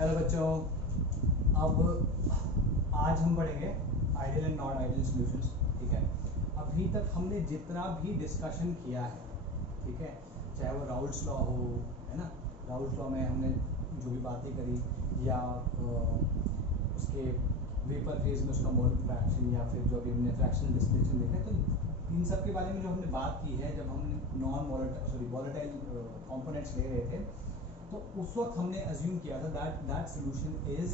Hello बच्चों, अब आज हम पढ़ेंगे ideal and non ideal solutions. ठीक है, अभी तक हमने जितना भी डिस्कशन किया है, ठीक है, चाहे वो राउल्ट्स लॉ हो, है ना, राउल्ट्स लॉ में हमने जो भी बातें करी, या उसके वेपर फेज में उसका मोल फ्रैक्शन, या फिर जो भी हमने फ्रैक्शनल डिस्प्लेसमेंट देखा, तो इन सब के बारे में जो हमने बात की है, जब हमने नॉन वोलेटाइल कंपोनेंट्स ले रहे थे, तो उस वक्त हमने अज्यूम किया था that solution is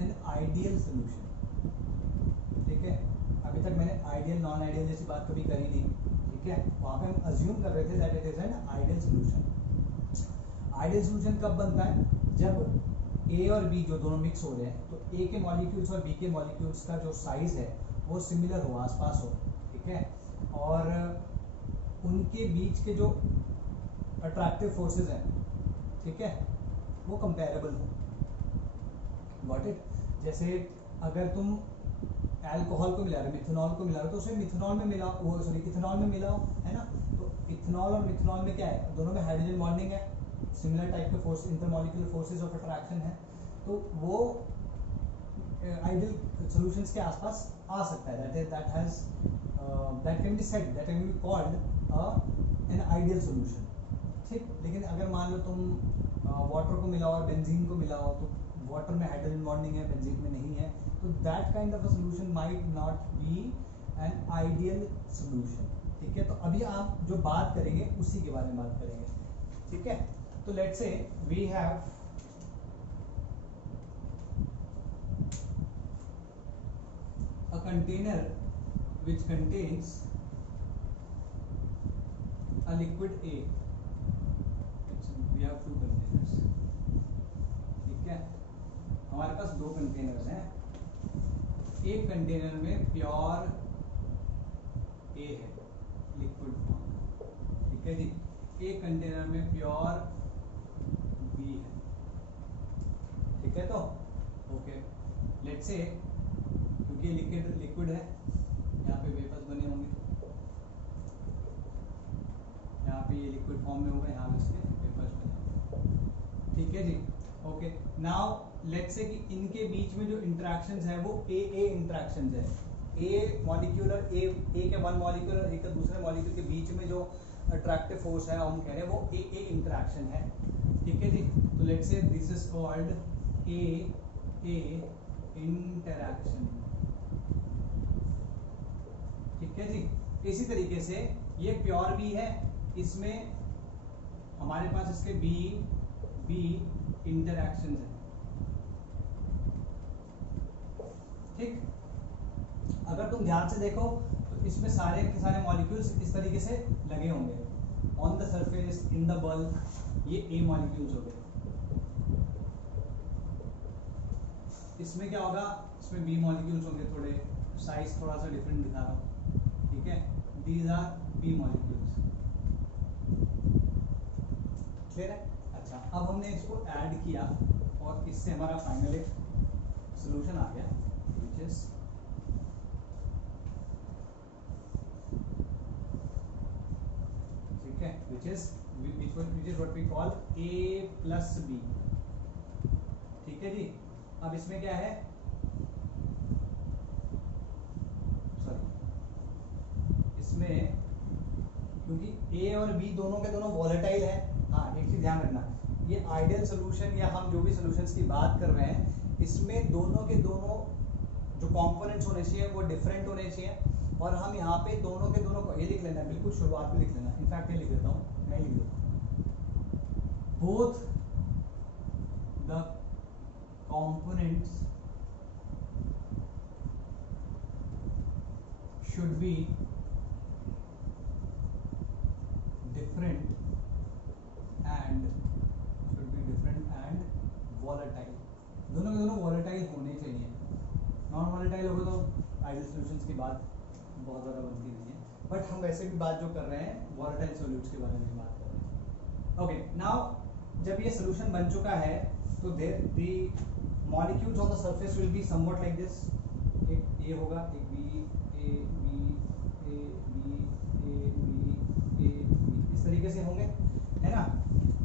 an ideal solution. ठीक है, अभी तक मैंने आइडियल नॉन आइडियल जैसी बात कभी करी नहीं। ठीक है, वहां पे हम अज्यूम कर रहे थे that it is an ideal solution. Ideal solution कब बनता है? जब ए और बी जो दोनों मिक्स हो रहे हैं, तो ए के मॉलिक्यूल्स और बी के मॉलिक्यूल्स का जो साइज है वो सिमिलर हो, आसपास हो। ठीक है, और उनके बीच के जो अट्रैक्टिव फोर्सेस हैं, ठीक है, वो कंपेरेबल हो। Got it? जैसे अगर तुम अल्कोहल को मिला रहे हो, मिथेनॉल को मिला रहे हो, तो उसे मिथेनॉल में मिलाओ, वो सॉरी इथेनॉल में मिलाओ, है ना। तो इथेनॉल और मिथेनॉल में क्या है? दोनों में हाइड्रोजन बॉन्डिंग है, सिमिलर टाइप के force, intermolecular forces of attraction है, तो वो आइडियल सॉल्यूशंस के आसपास आ सकता है। That can be said, that can be called an ideal solution. ठीक, लेकिन अगर मान लो तुम वाटर को मिलाओ और बेंजीन को मिलाओ, तो वाटर में हाइड्रोजन बॉन्डिंग है, बेंजीन में नहीं है, तो that kind of a solution might not be an ideal solution. ठीक है, तो अभी आप जो बात करेंगे उसी के बारे में बात करेंगे। ठीक है, तो let's say we have a container which contains a liquid A. We have two containers. ठीक है, हमारे पास दो कंटेनर्स हैं। एक कंटेनर में प्योर A है, लिक्विड फॉर्म। ठीक है जी, एक कंटेनर में प्योर B है। ठीक है, तो ओके, लेट्स से क्योंकि ये लिक्विड है, यहाँ पे वेपर्स बने होंगे, यहाँ पे ये लिक्विड फॉर्म में होगा, यहाँ पे इसके वेपर्स बने होंगे। ठीक है जी, ओके। नाउ लेट्स से कि इनके बीच में जो इंटरेक्शंस है वो ए इंटरेक्शंस है। ए मॉलिक्यूल और ए के वन मॉलिक्यूल और ए के दूसरे मॉलिक्यूल के बीच में जो अट्रैक्टिव फोर्स है, हम कह रहे हैं वो ए इंटरेक्शन है। ठीक है जी, तो लेट्स से this is called a interaction. ठीक है जी, इसी तरीके से ये प्योर भी है, इसमें हमारे पास इसके बी इंटरैक्शन है। ठीक, अगर तुम ध्यान से देखो तो इसमें सारे के सारे मॉलिक्यूल्स इस तरीके से लगे होंगे on the surface, in the bulk, ये ए मॉलिक्यूल्स हो गए। इसमें क्या होगा? इसमें बी मॉलिक्यूल्स होंगे, थोड़े साइज थोड़ा सा डिफरेंट दिखा रहा हूँ। ठीक है, these are B molecules. Clear है? अच्छा, अब हमने इसको ऐड किया और इससे हमारा फाइनल एक सॉल्यूशन आ गया, व्हिच इज ठीक है, which is what we call A plus B। ठीक है जी, अब इसमें क्या है? इसमें क्योंकि A और B दोनों के दोनों वॉलेटाइल है। हाँ, एक चीज ध्यान रखना, ये आइडियल सॉल्यूशन या हम जो भी सॉल्यूशंस की बात कर रहे हैं, इसमें दोनों के दोनों जो कंपोनेंट्स होने चाहिए वो डिफरेंट होने चाहिए। और हम यहाँ पे दोनों के दोनों को ये लिख लेना, बिल्कुल शुरुआत में लिख लेना, इनफैक्ट ये लिख देता हूँ, मैं लिख देता हूँ, both the components should be different and volatile। दोनों के दोनों volatile होने चाहिए। नॉन volatile होगा तो आइडियल सॉल्यूशंस की बात बहुत ज़्यादा बनती नहीं है, बट हम वैसे भी बात जो कर रहे हैं volatile सॉल्यूट्स के बारे में बात कर रहे हैं। ओके, नाउ जब ये सॉल्यूशन बन चुका है तो the molecules on the surface will be somewhat like this। एक A होगा, एक B, A B A B A B A B, इस तरीके से होंगे, है ना।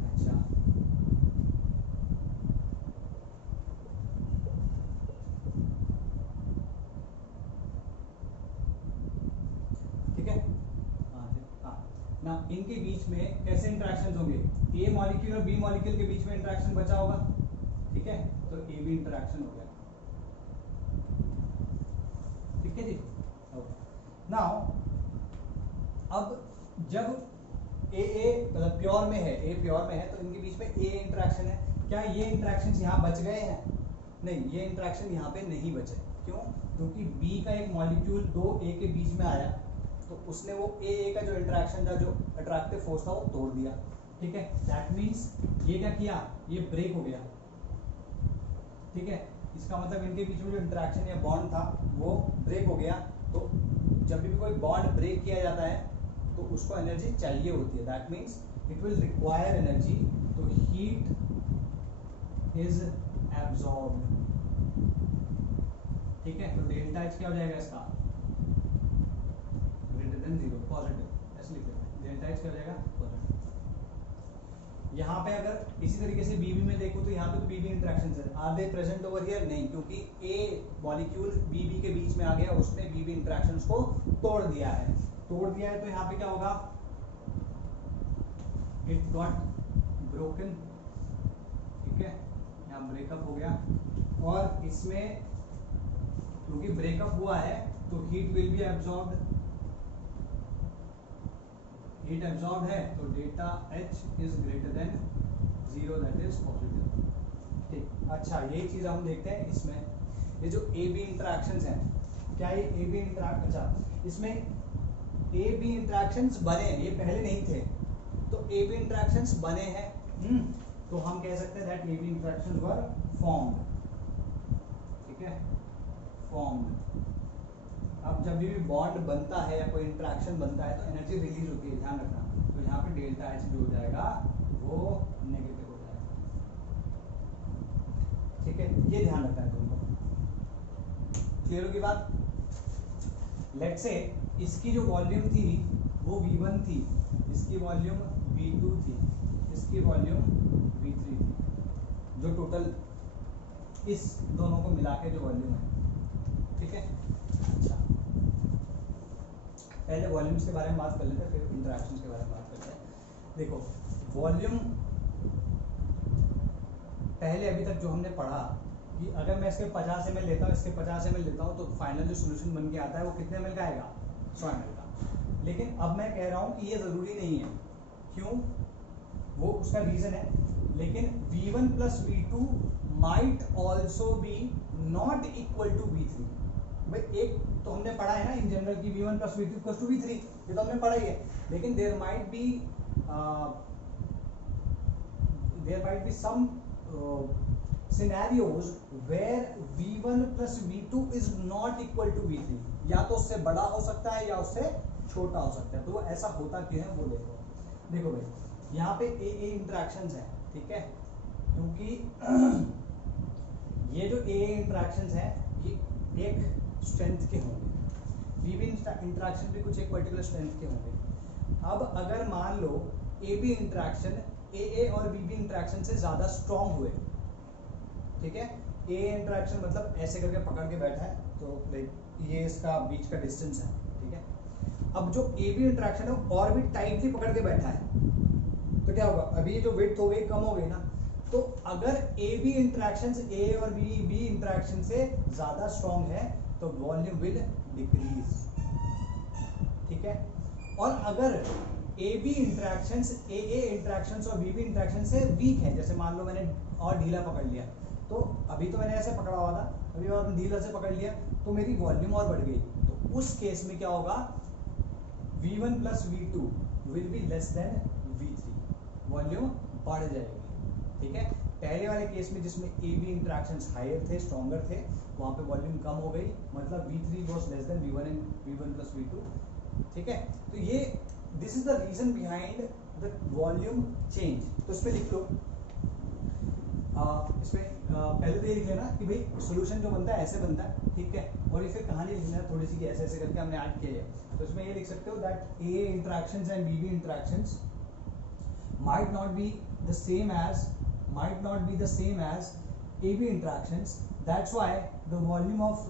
अच्छा, अब इनके बीच में कैसे इंटरेक्शन होंगे, ए मॉलिक्यूल और बी मॉलिक्यूल के बीच में इंटरेक्शन बचा होगा, ठीक है, तो ए बी इंटरेक्शन हो गया, ठीक है जी। नाउ अब जब ए मतलब प्योर में है, ए प्योर में है, तो इनके बीच में ए इंटरेक्शन है, क्या ये इंटरेक्शंस यहाँ बच गए हैं? नहीं, ये इंटरेक्शन यहाँ पे नहीं बचे। क्यों? क्योंकि बी का एक मॉलिक्यूल दो ए के बीच में आया, तो उसने वो ए का जो इंटरेक्शन था, जो अट्रैक्टिव फोर्स था, वो तोड़ दिया, ठीक है। दैट मीन्स ये क्या किया, ये ब्रेक हो गया, ठीक है। इसका मतलब इनके बीच में जो इंटरेक्शन या बॉन्ड था वो ब्रेक हो गया। तो जब भी कोई बॉन्ड ब्रेक किया जाता है तो उसको एनर्जी चाहिए होती है, that means it will require energy, तो हीट इज एब्जॉर्ब्ड, ठीक है। तो डेल्टा एच क्या हो जाएगा इसका, ग्रेटर देन जीरो, पॉजिटिव, ऐसे लिख लेते हैं, डेल्टा एच क्या हो जाएगा, पॉजिटिव। यहाँ पे अगर इसी तरीके से बीबी में देखो तो यहाँ पे तो बीबी इंटरेक्शंस है, are they present over here? नहीं, क्योंकि ए मॉलिक्यूल बीबी के बीच में आ गया, उसने बीबी इंटरेक्शंस को तोड़ दिया है, तो यहाँ पे क्या होगा, इट गॉट ब्रोकन, ठीक है, यहाँ ब्रेकअप हो गया। और इसमें क्योंकि ब्रेकअप हुआ है तो heat will be absorbed, heat absorb है, तो data H is greater than zero, that is positive, ठीक। अच्छा, यही चीज हम देखते हैं इसमें, ये जो ए बी इंटरेक्शंस हैं, क्या ये ए बी इंटरेक्शन, अच्छा इसमें ए बी इंटरेक्शंस बने हैं, ये पहले नहीं थे, तो ए बी इंटरेक्शंस बने हैं, तो हम कह सकते हैं that A B interactions were formed, ठीक है, फॉर्म्ड। अब जब भी बॉन्ड बनता है या कोई इंटरेक्शन बनता है तो एनर्जी रिलीज होती है, ध्यान रखना। तो यहाँ पे डेल्टा एच जो हो जाएगा वो नेगेटिव हो जाएगा, ठीक है, ये ध्यान रखना है तुमको। क्लियर होगी बात? लेट्स से इसकी जो वॉल्यूम थी वो V1 थी, इसकी वॉल्यूम V2 थी, इसकी वॉल्यूम V3 थी, जो टोटल इस दोनों को मिला के जो वॉल्यूम है, ठीक है। अच्छा, पहले वॉल्यूम्स के बारे में बात कर लेते हैं, फिर इंटरेक्शंस के बारे में बात करते हैं। देखो वॉल्यूम, पहले अभी तक जो हमने पढ़ा कि अगर मैं इसके 50 ml लेता हूँ, इसके 50 ml लेता हूँ, तो फाइनल जो सोल्यूशन बन के आता है वो कितने ml का आएगा, 100 ml का। लेकिन अब मैं कह रहा हूँ कि ये ज़रूरी नहीं है, क्यों, वो उसका रीज़न है, लेकिन V1 plus V2 might also be not equal to V3। भाई एक तो हमने पढ़ा है ना इन जनरल की V1 plus V2 equal to V3, ये तो हमने पढ़ा ही है, लेकिन there might be some scenarios where V1 plus V2 is not equal to V3, या तो उससे बड़ा हो सकता है या उससे छोटा हो सकता है। तो वो ऐसा होता क्यों है वो देखो। देखो भाई यहाँ पे ए इंटरेक्शंस हैं, ठीक है, क्योंकि ये जो ए इंटरेक्शंस हैं ये एक स्ट्रेंथ के होंगे, बीबी इंटरेक्शन भी कुछ एक पर्टिकुलर स्ट्रेंथ के होंगे। अब अगर मान लो ए बी इंटरेक्शन ए और बी बी इंटरेक्शन से ज़्यादा स्ट्रॉन्ग हुए, ठीक है, ए इंटरेक्शन मतलब ऐसे करके पकड़ के बैठा है, तो ये इसका बीच का डिस्टेंस है, ठीक है। अब जो ए बी इंटरेक्शन है और भी टाइटली पकड़ के बैठा है, तो क्या होगा, अभी जो विड्थ हो गई कम हो गई ना, तो अगर ए बी इंटरेक्शन ए और बी इंटरेक्शन से ज़्यादा स्ट्रॉन्ग है तो वॉल्यूम विल डिक्रीज, ठीक है। और अगर A B interactions A interactions और बी बी इंटरेक्शन से वीक है, जैसे मान लो मैंने और ढीला पकड़ लिया, तो अभी तो मैंने ऐसे पकड़ा हुआ था, अभी और ढीला से पकड़ लिया तो मेरी वॉल्यूम और बढ़ गई, तो उस केस में क्या होगा, V1 plus V2 will be less than V3, volume बढ़ जाएगी, ठीक है। पहले वाले केस में जिसमें ए बी इंटरेक्शंस हायर थे, स्ट्रॉन्गर थे, वहाँ पे वॉल्यूम कम हो गई, मतलब V3 was less than V1 and V1 plus V2, ठीक है। तो ये this is the reason behind the volume change. तो इसमें लिख लो, इसमें पहले तो ये लिख लेना कि भाई सोल्यूशन जो बनता है ऐसे बनता है, ठीक है, और ये फिर कहानी लिखना है थोड़ी सी कि ऐसे ऐसे करके हमने ऐड किया है। तो इसमें ये लिख सकते हो that A interactions and B B interactions might not be the same as AB interactions. That's why the volume of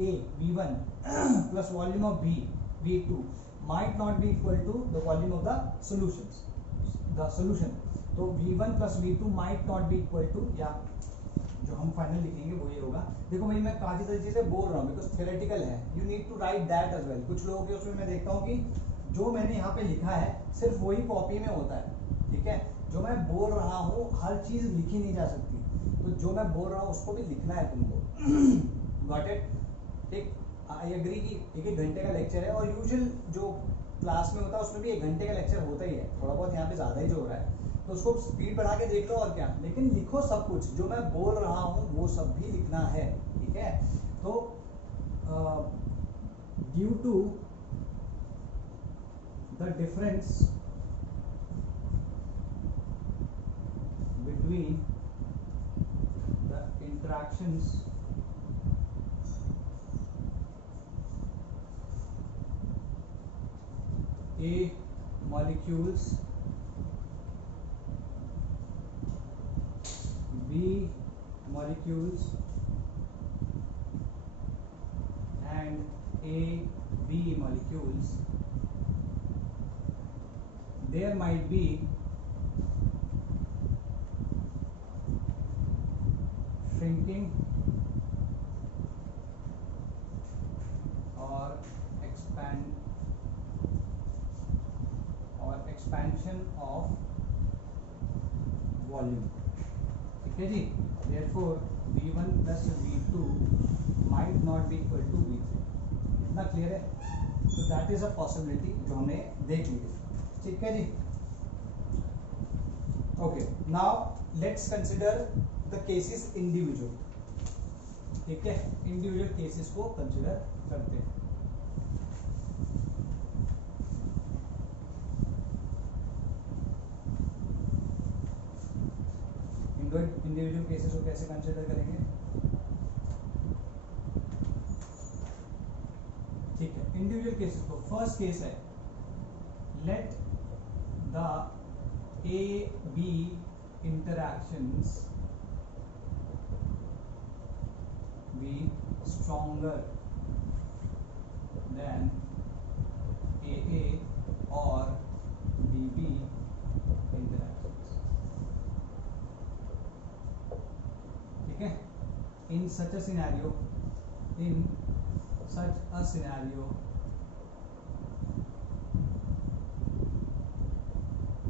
A V1 plus volume of B V2 might not be equal to the volume of the solution. तो V1 plus V2 might not be equal to, या जो हम final लिखेंगे वो ये होगा. देखो भाई मैं काफी सारी चीजें बोल रहा हूँ बिकॉज थ्योरेटिकल है, you need to write that as well. कुछ लोगों के उसमें मैं देखता हूँ कि जो मैंने यहाँ पे लिखा है सिर्फ वही कॉपी में होता है. ठीक है, जो मैं बोल रहा हूँ हर चीज लिखी नहीं जा सकती, तो जो मैं बोल रहा हूँ उसको भी लिखना है तुमको. Got it? ठीक, आई एग्री कि एक एक घंटे का लेक्चर है और यूजुअल जो क्लास में होता है उसमें भी 1 घंटे का लेक्चर होता ही है. थोड़ा बहुत यहाँ पे ज़्यादा ही जो हो रहा है तो उसको स्पीड बढ़ा के देख लो और क्या, लेकिन लिखो सब कुछ. जो मैं बोल रहा हूँ वो सब भी लिखना है. ठीक है, तो due to the difference between the interactions A molecules, B molecules and AB molecules, there might be shrinking or expansion of volume. ठीक है जी, therefore V1 plus V2 might not be equal to V3. इतना clear है? तो that is a possibility जो हमने देख ली है. ठीक है जी. Okay, now let's consider the cases individual. ठीक है, individual cases को consider करते हैं. इंडिविजुअल केसेस को कैसे कंसिडर करेंगे? ठीक है, इंडिविजुअल केसेस को फर्स्ट केस है, let the A B interactions be stronger than A और बी इंटरैक्शंस. ठीक है, in such a scenario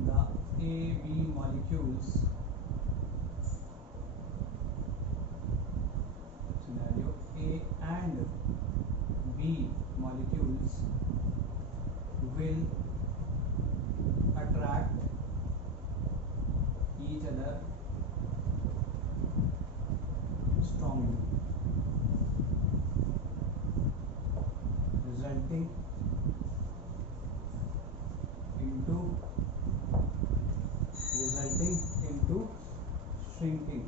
the AB molecules scenario A and B molecules will attract each other strongly, resulting into shrinking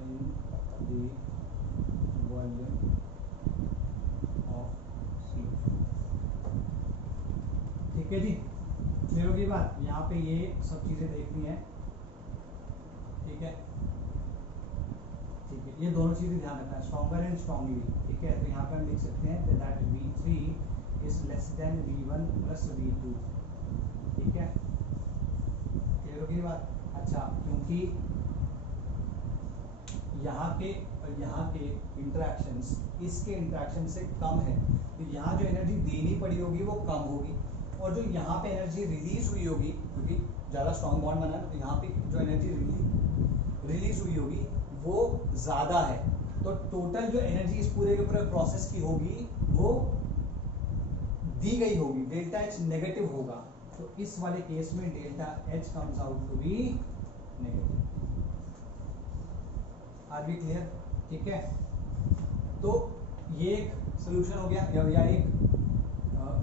in the volume of solution. ठीक है जी, clear होगी बात? यहाँ पे ये सब चीजें देखनी है. ठीक है, ठीक है, ये दोनों चीजें ध्यान रखना है, स्ट्रॉन्गर एंड स्ट्रॉन्गली. ठीक है, तो यहाँ पे हम लिख सकते हैं that V3 is less than V1 plus V2. ठीक है, क्लियर होगी बात? अच्छा, क्योंकि यहाँ के और यहाँ के इंटरैक्शंस इसके इंटरैक्शन से कम है, तो यहाँ जो एनर्जी देनी पड़ी होगी वो कम होगी, और जो यहाँ पे एनर्जी रिलीज हुई होगी क्योंकि ज़्यादा स्ट्रॉन्ग बॉन्ड बना है, तो यहाँ पे जो एनर्जी रिलीज हुई होगी वो ज़्यादा है. तो टोटल जो एनर्जी इस पूरे के पूरे प्रोसेस की होगी वो दी गई होगी, डेल्टा एच नेगेटिव होगा. तो इस वाले केस में delta H comes out to be negative. Are we clear? ठीक है, तो ये एक सोल्यूशन हो गया, या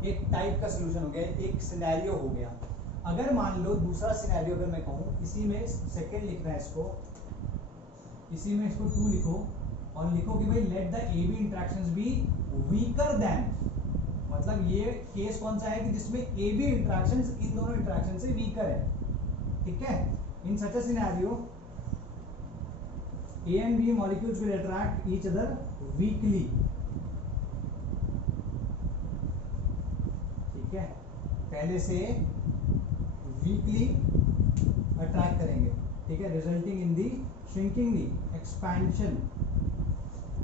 एक टाइप का सोल्यूशन हो गया, एक सिनेरियो हो गया. अगर मान लो दूसरा सिनेरियो अगर मैं कहूँ, इसी में सेकंड लिखना है इसको, इसी में इसको 2 लिखो और लिखो कि भाई let the A B interactions be weaker then. मतलब ये केस कौन सा है कि जिसमें ए बी इंटरेक्शंस इन दोनों इंटरेक्शन से वीकर है. ठीक है, in such a scenario A and B molecules will attract each other weakly. ठीक है, पहले से वीकली अट्रैक्ट करेंगे, ठीक है, resulting in the shrinking the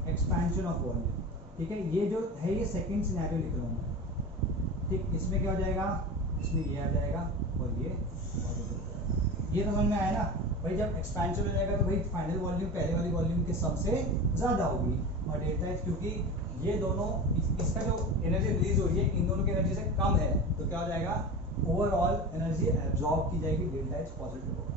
expansion of volume, ठीक है। ये जो है ये सेकंड सिनेरियो लिख रहा हूँ मैं, ठीक। इसमें क्या हो जाएगा, इसमें ये आ जाएगा और ये तो समझ में आया ना भाई। जब एक्सपेंशन हो जाएगा तो भाई फाइनल वॉल्यूम पहले वाली वॉल्यूम के सबसे ज्यादा होगी, और डेल्टा एच क्योंकि ये दोनों इसका जो एनर्जी रिलीज हो रही है इन दोनों की एनर्जी से कम है, तो क्या हो जाएगा, ओवरऑल एनर्जी एब्जॉर्ब की जाएगी, डेल्टा एच पॉजिटिव होगा,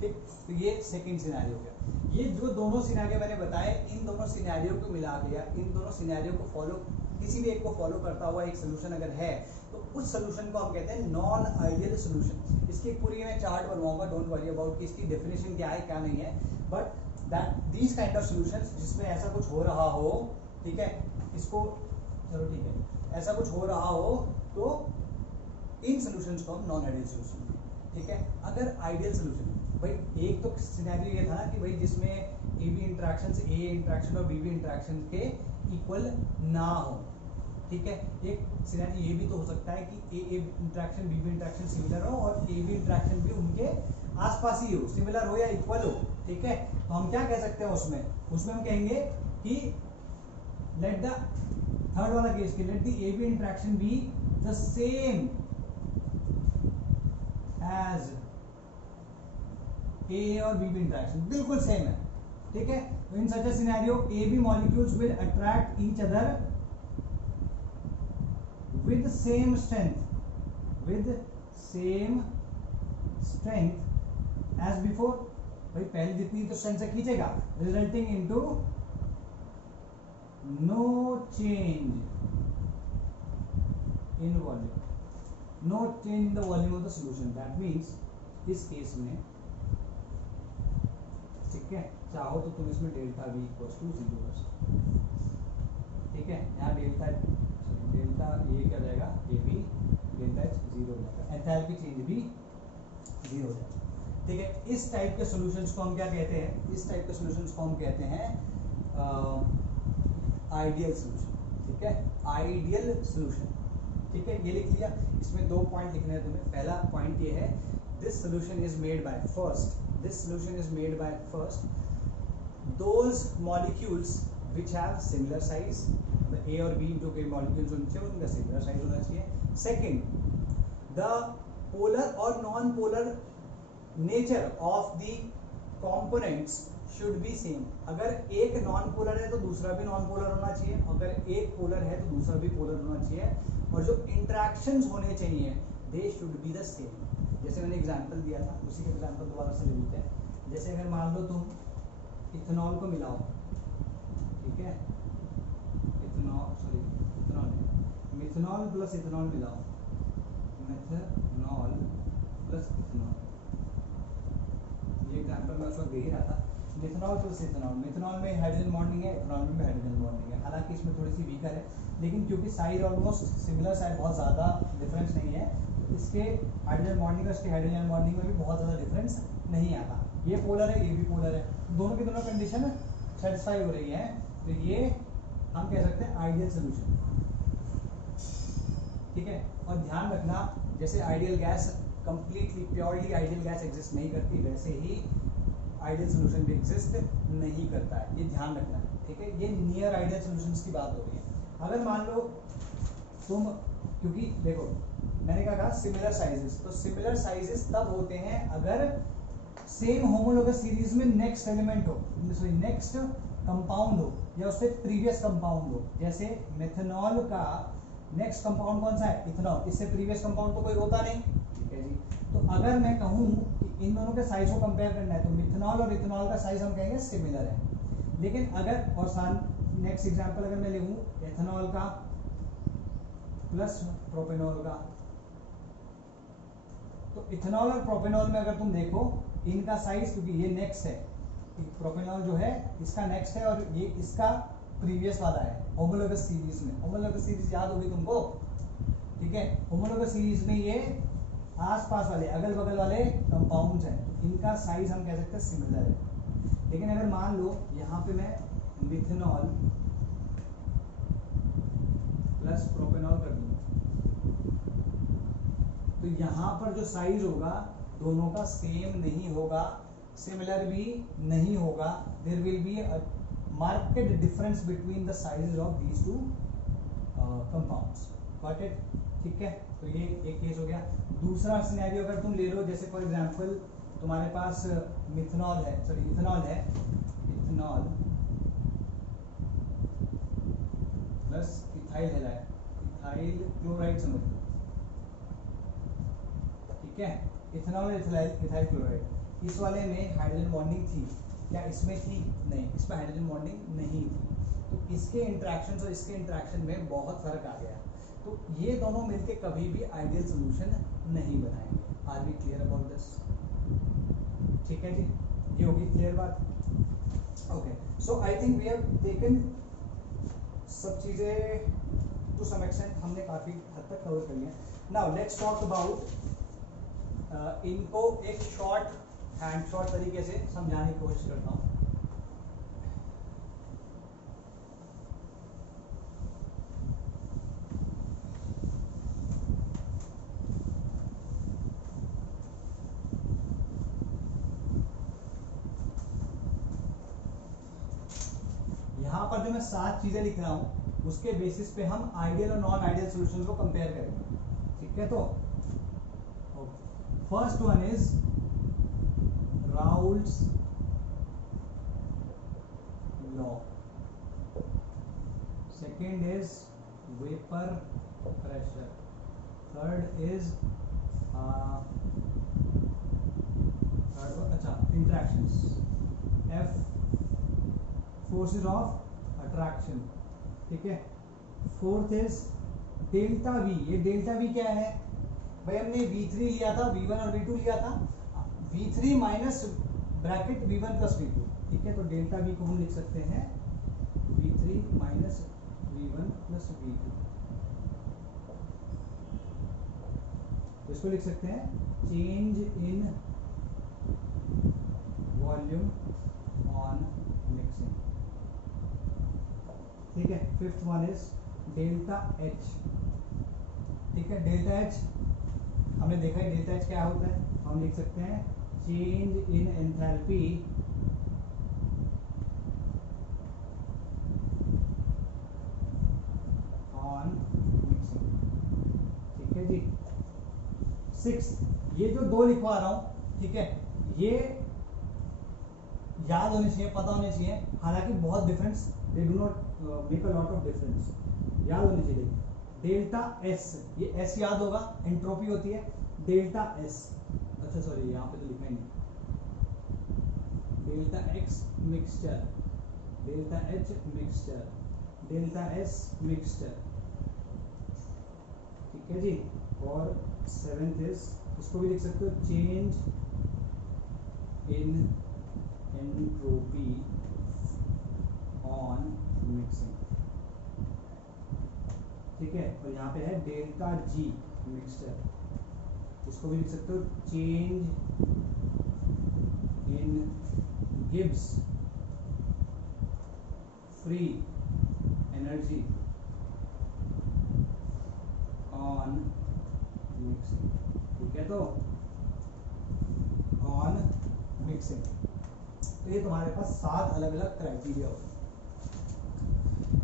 ठीक। तो ये सेकंड सिनेरियो हो गया। ये जो दोनों सिनेरियो मैंने बताए, इन दोनों सिनेरियो को मिला के या इन दोनों सिनेरियो को फॉलो, किसी भी एक को फॉलो करता हुआ एक सोल्यूशन अगर है तो उस सोल्यूशन को हम कहते हैं नॉन आइडियल सोल्यूशन। इसकी पूरी मैं चार्ट बनवाऊंगा, डोंट वरी अबाउट कि इसकी डेफिनेशन क्या है क्या नहीं है, but that these kind of solutions जिसमें ऐसा कुछ हो रहा हो, ठीक है, इसको चलो ठीक है, ऐसा कुछ हो रहा हो तो इन सॉल्यूशंस को हम नॉन आइडियल सॉल्यूशन, ठीक है। अगर आइडियल सॉल्यूशन भाई, एक तो सिनेरियो ये था ना कि भाई जिसमें ए बी इंटरेक्शन और बी इंटरेक्शन के इक्वल ना हो, ठीक है। एक सिनेरियो ये भी तो हो सकता है कि ए इंटरेक्शन बी इंटरेक्शन सिमिलर हो और ए बी इंटरेक्शन भी उनके आसपास ही हो, सिमिलर हो या इक्वल हो, ठीक है। तो हम क्या कह सकते हैं उसमें हम कहेंगे कि लेट द थर्ड वाला केस के let the A B interaction be the same as A और बी इंटरेक्शन, बिल्कुल सेम है, ठीक है। तो in such a scenario A B molecules will attract each other with same strength as before, भाई पहले जितनी तो स्ट्रेंथ से खींचेगा, resulting into no change in volume, no change in the volume of the solution. That means इस case में, ठीक है, चाहो तो तुम इसमें डेल्टा v इक्वल टू 0 कर सकते, ठीक है। यहाँ डेल्टा ये क्या जाएगा, ए बी डेल्टा एच 0 हो जाएगा, एंथैल्पी चेंज भी 0 हो जाएगा, ठीक है। इस टाइप के सॉल्यूशंस को हम क्या कहते हैं, इस टाइप के सॉल्यूशंस को हम कहते हैं आइडियल सॉल्यूशन, ठीक है, आइडियल सॉल्यूशन, ठीक है। ये लिख लिया। इसमें 2 पॉइंट लिखने हैं तुम्हें। पहला पॉइंट ये है, this solution is made by first those molecules which have similar size, the A और B जो के मॉलिक्यूल्स होने चाहिए उनका सिमिलर साइज होना चाहिए। सेकंड, the polar और non polar nature of the components should be same. अगर एक नॉन पोलर है तो दूसरा भी नॉन पोलर होना चाहिए, अगर एक पोलर है तो दूसरा भी पोलर होना चाहिए, और जो इंटरेक्शंस होने चाहिए they should be the same. जैसे मैंने एग्जांपल दिया था, उसी का एग्जांपल दोबारा से ले लेते हैं। जैसे अगर मान लो तुम इथेनॉल को मिलाओ, ठीक है, मिथेनॉल प्लस इथेनॉल मिलाओ, मिथेनॉल प्लस इथेनॉल, ये एग्जांपल मैं उस वक्त दे ही रहा था। मिथेनॉल प्लस इथेनॉल, मिथेनॉल में हाइड्रोजन बॉन्डिंग है, इथेनॉल में हाइड्रोजन बॉन्डिंग है, हालांकि इसमें थोड़ी सी वीकर है, लेकिन क्योंकि साइज ऑलमोस्ट सिमिलर, साइज बहुत ज़्यादा डिफरेंस नहीं है, तो इसके हाइड्रोजन बॉन्डिंग और इसके हाइड्रोजन बॉन्डिंग में भी बहुत ज़्यादा डिफरेंस नहीं आता। ये पोलर है, ये भी पोलर है, दोनों की दोनों कंडीशन सेटिस्फाई हो रही है, तो ये हम कह सकते हैं आइडियल सोल्यूशन, ठीक है। और ध्यान रखना, जैसे ideal gas completely purely ideal gas exist नहीं करती, वैसे ही आइडियल सोल्यूशन भी एग्जिस्ट नहीं करता है, ये ध्यान रखना है, ठीक है। ये नियर आइडियल सोल्यूशंस की बात हो रही है। अगर मान लो तुम, क्योंकि देखो मैंने कहा सिमिलर साइजेस, तो सिमिलर साइजेस तब होते हैं अगर सेम होमोलोगस सीरीज में नेक्स्ट एलिमेंट हो, सॉरी नेक्स्ट कंपाउंड हो या उससे प्रीवियस कंपाउंड हो। जैसे मेथनॉल का नेक्स्ट कंपाउंड कौन सा है, इथेनॉल, इससे प्रीवियस कंपाउंड तो कोई होता नहीं, ठीक है जी। तो अगर मैं कहूँ कि इन दोनों के साइज को कंपेयर करना है तो मिथेनॉल और इथेनॉल का साइज हम कहेंगे सिमिलर है, लेकिन अगर और नेक्स्ट एग्जांपल अगर मैं लूँ एथेनॉल का प्लस प्रोपेनॉल का, तो इथेनॉल और प्रोपेनॉल में अगर तुम देखो इनका साइज, क्योंकि ये नेक्स्ट है, प्रोपेनॉल जो है इसका नेक्स्ट है और ये इसका प्रीवियस वाला है होमोलोगस सीरीज में। होमोलोगस सीरीज याद होगी तुमको, ठीक है। होमोलोगस सीरीज में ये आसपास वाले अगल बगल वाले कंपाउंड्स हैं, तो इनका साइज हम कह सकते हैं सिमिलर है। लेकिन अगर मान लो यहाँ पे मैं मिथेनॉल प्लस प्रोपेनॉल कर दूँ, तो यहाँ पर जो साइज होगा दोनों का सेम नहीं होगा, सिमिलर भी नहीं होगा, there will be a marked difference between the sizes of these two compounds. Got it? ठीक है, तो ये एक केस हो गया। दूसरा सिनेरियो अगर तुम ले लो, जैसे फॉर एग्जांपल तुम्हारे पास मिथनॉल है, सॉरी इथेनॉल है, ethanol plus ethyl halide, ethyl chloride समझ लो, ठीक है, इथेनॉल इथाइल क्लोराइड। इस वाले में हाइड्रोजन बॉन्डिंग थी क्या? इसमें थी? नहीं, इसमें हाइड्रोजन बॉन्डिंग नहीं थी। तो इसके इंटरेक्शन और इसके इंटरेक्शन में बहुत फर्क आ गया। तो ये दोनों मिलके कभी भी आइडियल सोल्यूशन नहीं बनाएंगे। Are we clear about this? ठीक है जी, ये होगी क्लियर बात। Okay, so I think we have taken सब चीजें टू सम एक्सटेंट, हमने काफी हद तक कवर कर लिया। नाउ लेट्स टॉक अबाउट इनको एक शॉर्ट हैंड शॉर्ट तरीके से समझाने की कोशिश करता हूँ। यहाँ पर जो मैं 7 चीजें लिख रहा हूँ उसके बेसिस पे हम आइडियल और नॉन आइडियल सॉल्यूशन को कंपेयर करेंगे। ठीक है, तो first one is Raoult's law, second is vapour pressure, third is interactions, F forces of attraction, ठीक है, फोर्थ इज डेल्टा वी। ये डेल्टा वी क्या है भाई? हमने V3 लिया था, V1 और V2 लिया था, V3 minus bracket V1 plus V2, ठीक है, तो डेल्टा वी को हम लिख सकते हैं V3 minus V1 plus V2, इसको लिख सकते हैं change in volume on mixing, ठीक है। Fifth one is delta H, ठीक है, डेल्टा एच हमने देखा है डेल्टा एच क्या होता है, हम लिख सकते हैं change in enthalpy on mixing, ठीक है जी। सिक्स, ये जो दो लिखवा रहा हूं, ठीक है, ये याद होने चाहिए, पता होने चाहिए, हालांकि बहुत difference, they do not make a lot of difference, याद होने चाहिए। डेल्टा एस, ये एस याद होगा, एंट्रोपी होती है, डेल्टा एस, अच्छा सॉरी यहाँ पे तो लिखा ही नहीं, delta x mixture, delta H mixture, delta S mixture, ठीक है जी। और सेवेंथ इज, इसको भी लिख सकते हो change in entropy on mixing, ठीक है, और यहाँ पे है डेल्टा जी मिक्सचर, इसको भी लिख सकते हो change in Gibbs free energy on mixing, ठीक है, तो ऑन मिक्सिंग। तो ये तुम्हारे पास 7 अलग अलग क्राइटेरिया होते हैं।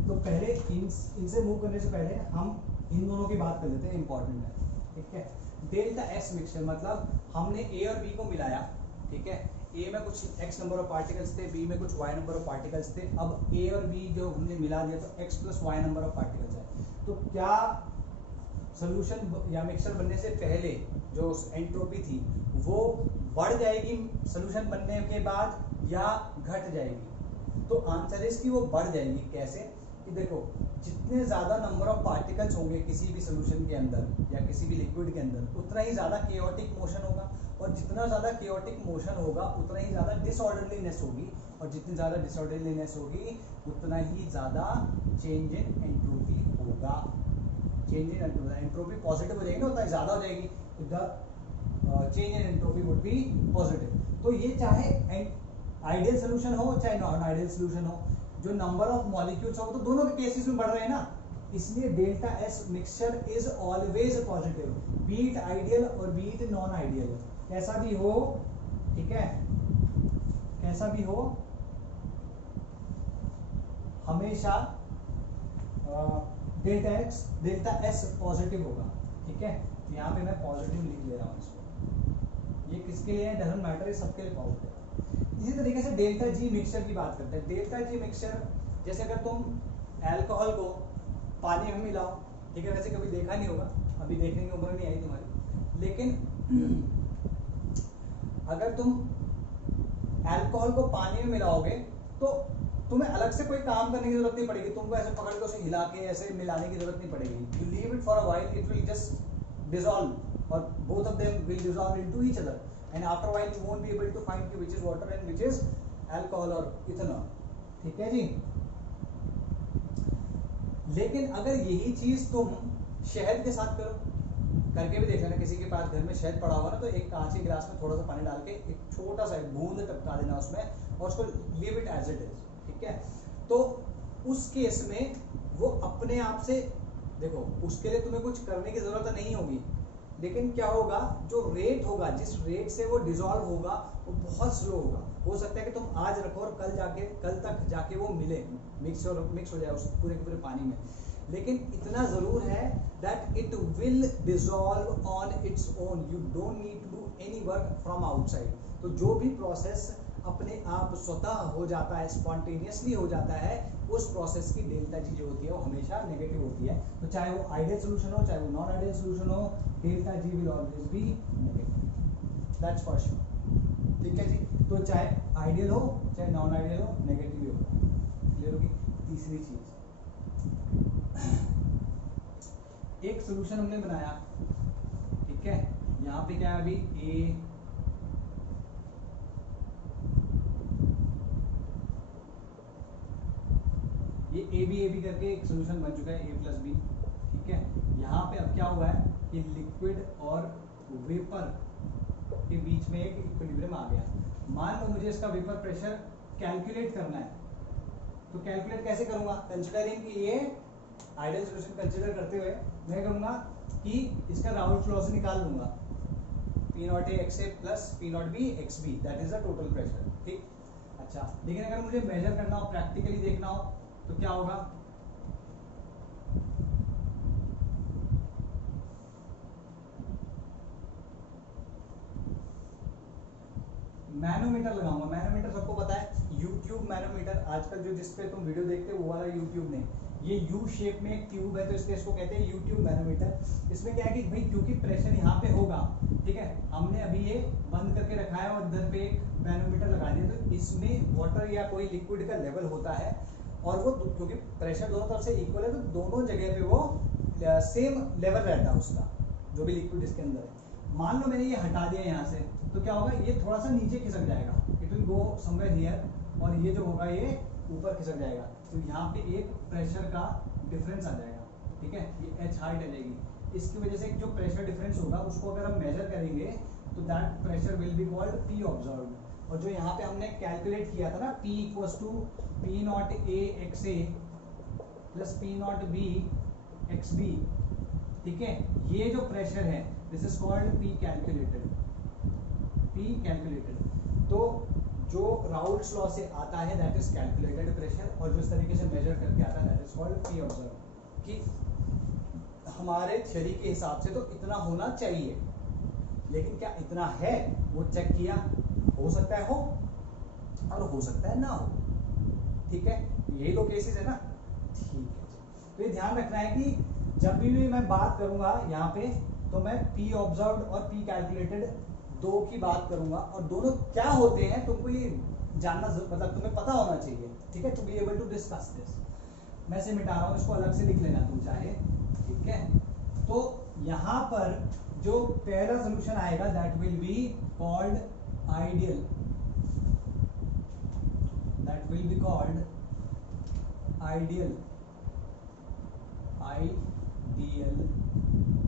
तो पहले इनसे मूव करने से पहले हम इन दोनों की बात कर लेते हैं, इंपॉर्टेंट है, ठीक है। डेल्टा एस मिक्सचर मतलब हमने ए और बी को मिलाया, ठीक है, ए में कुछ एक्स नंबर ऑफ पार्टिकल्स थे, बी में कुछ वाई नंबर ऑफ पार्टिकल्स थे, अब ए और बी जो हमने मिला दिया तो X plus Y number of particles है। तो क्या सोल्यूशन या मिक्सचर बनने से पहले जो एंट्रोपी थी वो बढ़ जाएगी सोल्यूशन बनने के बाद या घट जाएगी? तो आंसर इसकी वो बढ़ जाएगी। कैसे? कि देखो, जितने ज्यादा नंबर ऑफ पार्टिकल्स होंगे किसी भी सोल्यूशन के अंदर या किसी भी लिक्विड के अंदर, उतना ही ज्यादा केओटिक मोशन होगा, और जितना ज्यादा केओटिक मोशन होगा उतना ही ज्यादा डिसऑर्डरलीनेस होगी, और जितनी ज्यादा डिसऑर्डरलीनेस होगी उतना ही ज्यादा चेंज इन एंट्रोपी होगा। चेंज इन एंट्रोपी पॉजिटिव हो जाएगी ना, उतना ज्यादा हो जाएगी, तो the change in entropy would be positive. तो ये चाहे आइडियल सोल्यूशन हो चाहे नॉन आइडियल सोल्यूशन हो, जो नंबर ऑफ मॉलिक्यूल्स हो तो दोनों के केसेस में बढ़ रहे हैं ना, इसलिए delta S mixture is always positive, be it ideal और बीट नॉन आइडियल, कैसा भी हो, ठीक है, कैसा भी हो, हमेशा डेल्टा एस पॉजिटिव होगा, ठीक है। तो यहाँ पे मैं पॉजिटिव लिख ले रहा हूँ इसको, ये किसके लिए है, डजंट मैटर, ये सबके लिए पॉजिटिव। इसी तरीके से डेल्टा जी मिक्सचर की बात करते हैं। डेल्टा जी मिक्सचर, जैसे अगर तुम अल्कोहल को पानी में मिलाओ, ठीक है, वैसे कभी देखा नहीं होगा, अभी देखने की उम्र नहीं आई तुम्हारी, लेकिन अगर तुम अल्कोहल को पानी में मिलाओगे तो तुम्हें अलग से कोई काम करने की जरूरत नहीं पड़ेगी, तुमको ऐसे पकड़ के उसे हिला के ऐसे मिलाने की जरूरत नहीं पड़ेगी। You leave it for a while, it will just dissolve और both of them will dissolve into each other and after while you won't be able to find कि which is water and which is alcohol और ethanol, ठीक है जी। लेकिन अगर यही चीज तुम शहद के साथ करो, करके भी देख लेना, किसी के पास घर में शहद पड़ा हुआ ना, तो एक कांच के गिलास में थोड़ा सा पानी डाल के एक छोटा सा बूंद टपका देना उसमें और उसको leave it as it is, ठीक है। तो उस केस में वो अपने आप से, देखो उसके लिए तुम्हें कुछ करने की जरूरत नहीं होगी, लेकिन क्या होगा, जो रेट होगा, जिस रेट से वो डिसॉल्व होगा वो बहुत स्लो होगा। हो सकता है कि तुम आज रखो और कल तक जाके वो मिले, मिक्स हो जाए उस पूरे के पूरे पानी में, लेकिन इतना जरूर है that it will dissolve on its own, you don't need to do any work from outside. तो जो भी प्रोसेस अपने आप स्वतः हो जाता है, स्पॉन्टेनियसली हो जाता है, उस प्रोसेस की डेल्टा जी जो होती है वो हमेशा नेगेटिव होती है। तो चाहे वो आइडियल सोल्यूशन हो चाहे वो नॉन आइडियल सोल्यूशन हो, delta G will always be negative, that's for sure, ठीक है जी। तो चाहे आइडियल हो चाहे नॉन आइडियल हो, नेगेटिव ही होगा, क्लियर होगी। तीसरी चीज, एक सोल्यूशन हमने बनाया, ठीक है, यहाँ पे क्या है अभी ये ए बी करके एक सोल्यूशन बन चुका है, A+B, ठीक है। यहाँ पे अब क्या हुआ है कि लिक्विड और वेपर के बीच में एक इक्विलिब्रियम आ गया। मान लो मुझे इसका वेपर प्रेशर कैलकुलेट करना है, तो कैलकुलेट कैसे करूंगा, कंसीडरिंग कि ये आइडियल सॉल्यूशन कंसीडर करते हुए मैं करूंगा कि इसका राउल्ट लॉ से निकाल लूंगा, P0A XA plus P0B XB, that is the total pressure, ठीक। अच्छा, लेकिन अगर मुझे मेजर करना हो, प्रैक्टिकली देखना हो, तो क्या होगा, मैनोमीटर लगाऊंगा। मैनोमीटर सबको पता है, यूट्यूब मैनोमीटर, आजकल जो जिस पे तुम वीडियो देखते हो वो वाला यूट्यूब नहीं, ये यू शेप में एक ट्यूब है, तो इसलिए इसको कहते हैं यूट्यूब मैनोमीटर। इसमें क्या है कि भाई क्योंकि प्रेशर यहाँ पे होगा, ठीक है, हमने अभी ये बंद करके रखा है और इधर पे एक मैनोमीटर लगा दिया, तो इसमें वाटर या कोई लिक्विड का लेवल होता है और वो क्योंकि प्रेशर दोनों तरफ से इक्वल है, तो दोनों जगह पे वो सेम लेवल रहता है उसका, जो भी लिक्विड इसके अंदर है। मान लो मैंने ये हटा दिया यहाँ से, तो क्या होगा, ये थोड़ा सा नीचे खिसक जाएगा, it will go somewhere here, और ये जो होगा ये ऊपर खिसक जाएगा, तो यहाँ पे एक प्रेशर का डिफरेंस आ जाएगा, ठीक है, ये h हाइट आ जाएगी। इसकी वजह से जो प्रेशर डिफरेंस होगा उसको अगर हम मेजर करेंगे तो that pressure will be called P observed. और जो यहाँ पे हमने कैलकुलेट किया था ना, P equals to P0A XA plus P0B XB, ठीक है, ये जो प्रेशर है this is called P calculated, P calculated. तो जो राउल्ट्स लॉ से आता है दैट इज कैलकुलेटेड प्रेशर, और जो इस तरीके से मेजर करके आता है that is called P observe. कि हमारे थ्योरी के हिसाब से तो इतना होना चाहिए, लेकिन क्या इतना है वो चेक किया, हो सकता है हो और हो सकता है ना हो, ठीक है, यही दो केसेस है ना, ठीक है। तो ये ध्यान रखना है कि जब भी मैं बात करूंगा यहाँ पे, तो मैं P ऑब्जर्व्ड और P कैलकुलेटेड दो की बात करूंगा, और दोनों क्या होते हैं तुमको ये जानना, मतलब तुम्हें पता होना चाहिए, ठीक है, to be able to discuss this. मैं इसे मिटा रहा हूँ, इसको अलग से लिख लेना तुम चाहे, ठीक है। तो यहाँ पर जो पहला सोल्यूशन आएगा that will be called ideal, that will be called ideal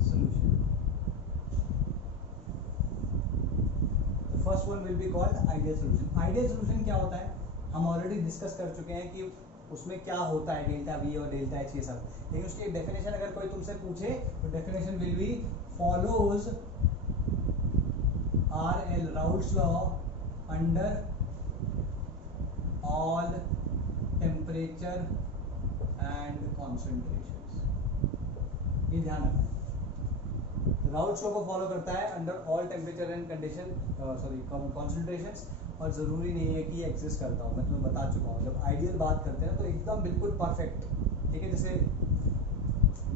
solution. First one will be called ideal solution. Ideal solution क्या होता है, हम ऑलरेडी डिस्कस कर चुके हैं कि उसमें क्या होता है डेल्टा वी और डेल्टा एच ये सब, लेकिन उसकी डेफिनेशन अगर कोई तुमसे पूछे तो definition will be follows R L Raoult's law under all temperature and concentrations. ये ध्यान रखना है, राउल्ट्स लॉ को फॉलो करता है under all temperature and condition sorry concentrations, और जरूरी नहीं है कि एग्जिस्ट करता हो। मैं तुम्हें बता चुका हूँ, जब आइडियल बात करते हैं तो एकदम बिल्कुल परफेक्ट, ठीक है, जैसे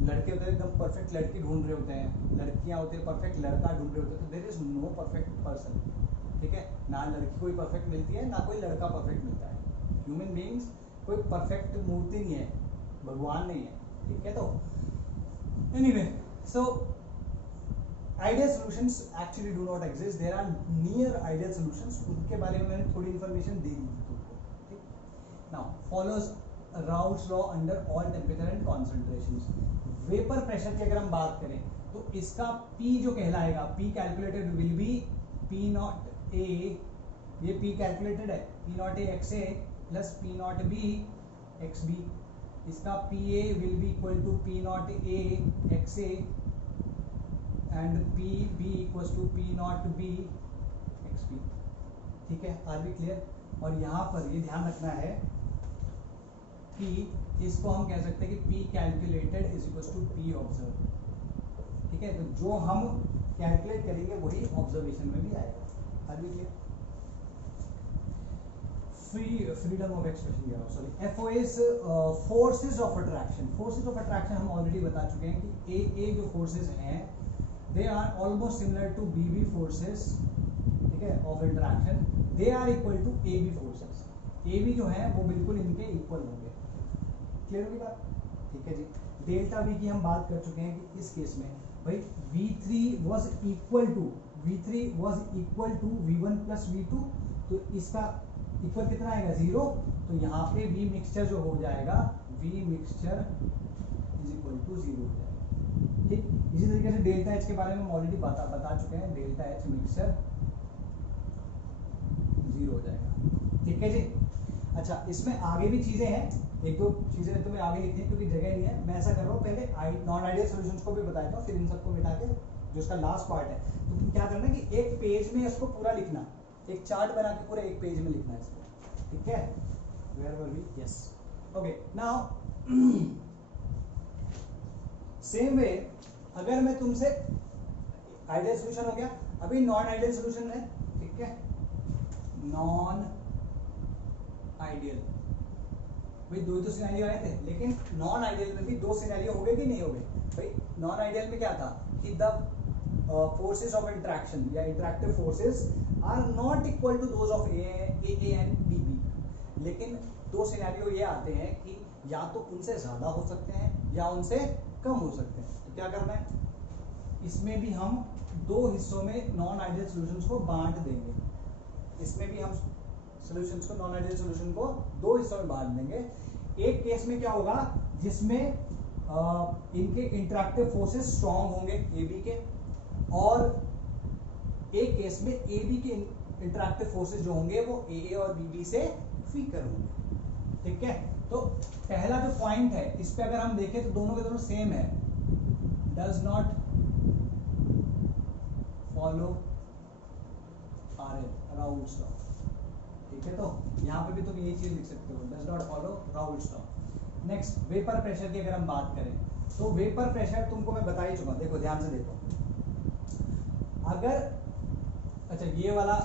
लड़के होते हैं एकदम परफेक्ट लड़की ढूंढ रहे होते हैं, लड़कियां होती है परफेक्ट लड़का ढूंढ रहे होते हैं, तो there is no perfect person, ठीक है, ना लड़की कोई परफेक्ट मिलती है ना कोई लड़का परफेक्ट मिलता है। ह्यूमन बीइंग्स कोई परफेक्ट मूर्ति नहीं है, भगवान नहीं है, ठीक है। तो anyway, so ideal solutions actually do not exist, there are near ideal solutions, उनके बारे में मैंने थोड़ी इंफॉर्मेशन दे दी थी तुमको, ठीक। Now follows Raoult's law under all temperature and concentrations. Vapour pressure की अगर हम बात करें तो इसका P जो कहलाएगा, P calculated will be P naught A, ये P कैलकुलेटेड है, P naught A XA plus P naught B XB, इसका PA will be equal to P naught A XA and PB equals to P naught B XB, ठीक है, are we clear. और यहाँ पर ये ध्यान रखना है कि इसको हम कह सकते हैं कि P calculated is equals to P observe, ठीक है, तो जो हम कैलकुलेट करेंगे वही ऑब्जर्वेशन में भी आएगा, are we clear. Freedom of expression, sorry, FOS forces of attraction. Forces of attraction हम ऑलरेडी बता चुके हैं कि A जो फोर्सेस हैं they are almost similar to BB forces, ठीक है, of interaction, they are equal to AB forces, AB जो है वो बिल्कुल इनके इक्वल होंगे, क्लियर होगी बात, ठीक है जी। डेल्टा V की हम बात कर चुके हैं कि इस केस में भाई V3 was equal to V1 plus V2, तो इसका इक्वल कितना आएगा 0, तो यहाँ पे V मिक्सचर जो हो जाएगा V mixture is equal to 0 हो जाएगा, ठीक। इसी तरीके से डेल्टा एच के बारे में हम ऑलरेडी बता चुके हैं, डेल्टा एच मिक्सचर 0 हो जाएगा, ठीक है जी। अच्छा, इसमें आगे भी चीजें हैं, एक दो चीजें तुम्हें आगे लिखनी है क्योंकि जगह नहीं है। मैं ऐसा कर रहा हूँ, पहले नॉन आइडियल सॉल्यूशंस को भी बता देता हूँ, फिर इन सबको मिटा के जो इसका लास्ट पार्ट है, तो तुम क्या करना कि एक पेज में इसको पूरा लिखना, एक चार्ट बना के पूरा एक पेज में लिखना है इसको, ठीक है। Where were we, yes, okay. Now same way अगर मैं तुमसे आइडियल सॉल्यूशन हो गया, अभी नॉन आइडियल सॉल्यूशन है, ठीक है, नॉन आइडियल, भाई दो ही तो सिनेरियो आए थे, लेकिन नॉन आइडियल में भी दो सिनेरियो हो गए कि नहीं हो गए भाई। नॉन आइडियल में क्या था कि द फोर्सेस ऑफ इंटरेक्शन या interactive forces are not equal to those of A and B, लेकिन दो सिनेरियो ये आते हैं कि या तो उनसे ज्यादा हो सकते हैं या उनसे कम हो सकते हैं, तो क्या करना है, इसमें भी हम दो हिस्सों में नॉन आइडियल सॉल्यूशंस को बांट देंगे, इसमें भी हम सॉल्यूशंस को, नॉन आइडियल सॉल्यूशन को दो हिस्सों में बांट देंगे। एक केस में क्या होगा जिसमें इनके इंटरेक्टिव फोर्सेस स्ट्रॉन्ग होंगे ए बी के, और एक केस में ए बी के इंटरेक्टिव फोर्सेस जो होंगे वो ए और बी से वीकर होंगे, ठीक है। तो पहला जो पॉइंट है इस पे अगर हम देखें तो दोनों के दोनों सेम है, does not follow Raoult's law, ठीक है। तो यहाँ पे भी तुम ये चीज लिख सकते हो, does not follow Raoult's law. Next, vapour pressure की अगर हम बात करें तो वेपर प्रेशर तुमको मैं बता ही चुका, देखो ध्यान से देखो, अगर अच्छा ये वाला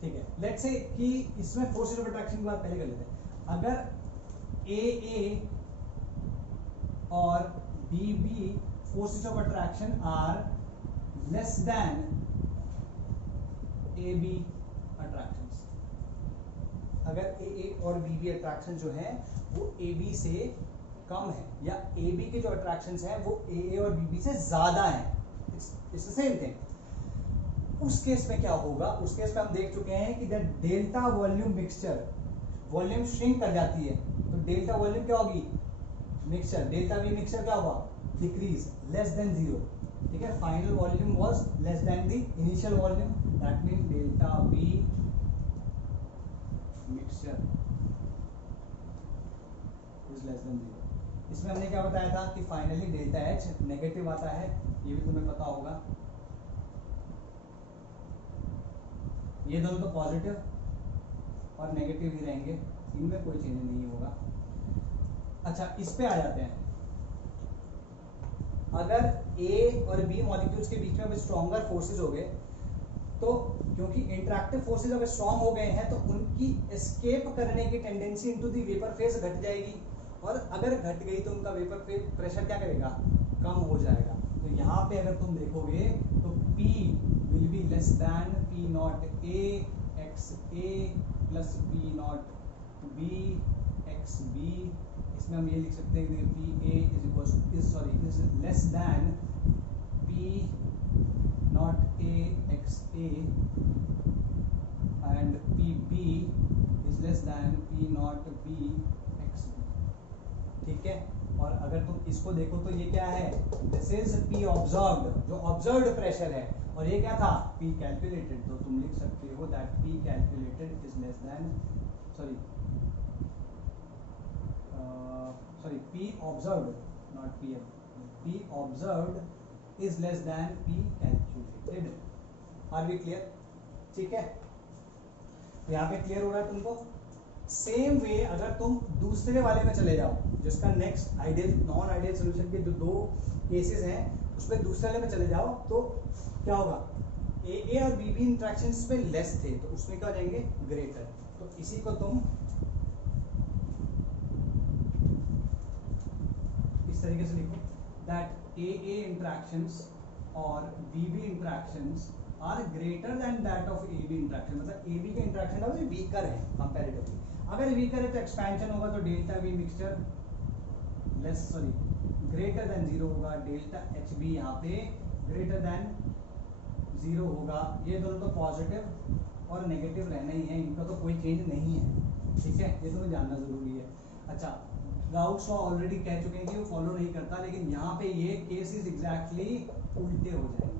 ठीक है, लेट्स से कि इसमें फोर्सेस ऑफ अट्रैक्शन की बात पहले कर लेते हैं। अगर ए और B forces of attraction are less than A B attractions, अगर ए और बी अट्रैक्शन जो है वो ए बी से कम है, या ए बी के जो अट्रैक्शंस हैं वो ए और बी से ज्यादा हैं, इट्स द सेम थिंग। उस केस में क्या होगा, उस केस में हम देख चुके हैं कि the delta volume mixture, volume shrink कर जाती है, तो डेल्टा वॉल्यूम क्या होगी, मिक्सचर, डेल्टा वी मिक्सचर क्या होगा, डिक्रीज, लेस देन 0, ठीक है। Final volume was less than the initial volume, that means delta V mixture is less then 0। इसमें हमने क्या बताया था कि फाइनली डेल्टा एच नेगेटिव आता है, ये भी तुम्हें पता होगा। ये दोनों तो पॉजिटिव और नेगेटिव ही रहेंगे, इनमें कोई चेंज नहीं होगा। अच्छा, इस पे आ जाते हैं। अगर ए और बी मॉलिक्यूल्स के बीच में अब स्ट्रॉन्गर फोर्सेस हो गए, तो क्योंकि इंटरैक्टिव फोर्सेस अगर स्ट्रॉन्ग हो गए हैं तो उनकी एस्केप करने की tendency into the vapour phase घट जाएगी, और अगर घट गई तो उनका वेपर फेज प्रेशर क्या करेगा, कम हो जाएगा। तो यहाँ पे अगर तुम देखोगे तो P will be less than P naught A x A plus P naught B x B। इसमें हम ये लिख सकते हैं कि P A is less than P naught A x A and P B is less than P naught B x B। ठीक है, और अगर तुम इसको देखो तो ये क्या है, दिस इज P ऑब्जर्व्ड, जो ऑब्जर्व्ड प्रेशर है, और ये क्या था, P कैलकुलेटेड। तो तुम लिख सकते हो that P calculated is less than P observed not P observed is less than P calculated. Are we clear? ठीक है, तो यहाँ पे क्लियर हो रहा है तुमको। सेम वे अगर तुम दूसरे वाले में चले जाओ, जिसका next ideal non ideal solution के जो दो केसेस हैं उसमें दूसरे वाले में चले जाओ, तो क्या होगा, ए और बी इंट्रैक्शंस पे लेस थे तो उसमें क्या हो जाएंगे, ग्रेटर। तो इसी को तुम इस तरीके से लिखो दैट ए इंट्रैक्शंस और B interactions are greater than that of A B interaction. मतलब ए बी का इंट्रैक्शन अभी वीकर है कंपैरेटिवली, अगर वीकर है तो एक्सपेंशन होगा तो delta V mixture greater than 0 होगा, डेल्टा एच बी यहाँ पे ग्रेटर देन 0 होगा। ये दोनों तो पॉजिटिव और नेगेटिव रहना ही है, इनका तो कोई चेंज नहीं है। ठीक है, ये तुम्हें जानना जरूरी है। अच्छा, गाउस लॉ ऑलरेडी कह चुके हैं कि वो फॉलो नहीं करता, लेकिन यहाँ पे ये केसेस एग्जैक्टली उल्टे हो जाएंगे।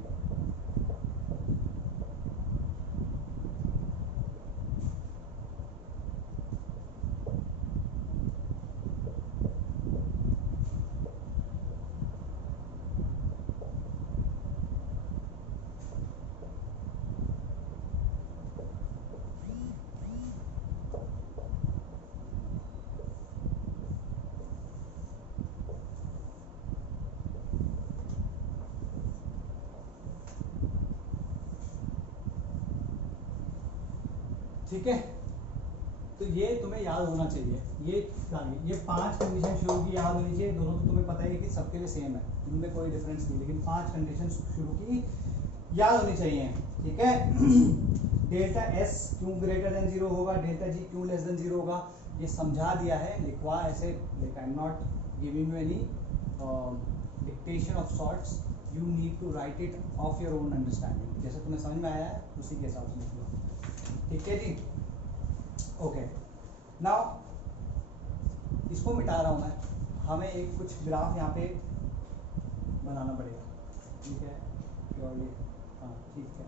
ठीक है, तो ये तुम्हें याद होना चाहिए। ये 5 कंडीशन शुरू की याद होनी चाहिए। दोनों तो तुम्हें पता है कि सबके लिए सेम है, इनमें कोई डिफरेंस नहीं, लेकिन 5 कंडीशन शुरू की याद होनी चाहिए। ठीक है, डेल्टा एस क्यों ग्रेटर देन 0 होगा, डेल्टा जी क्यों लेस देन 0 होगा, ये समझा दिया है, लिखवा ऐसे। I am not giving you any dictation of sorts, you need to write it of your own understanding. जैसे तुम्हें समझ में आया है उसी के हिसाब से लिख लो। ठीक है जी, ओके। नाउ इसको मिटा रहा हूं मैं, हमें एक कुछ ग्राफ यहाँ पे बनाना पड़ेगा। ठीक है, प्योरली, हाँ ठीक है,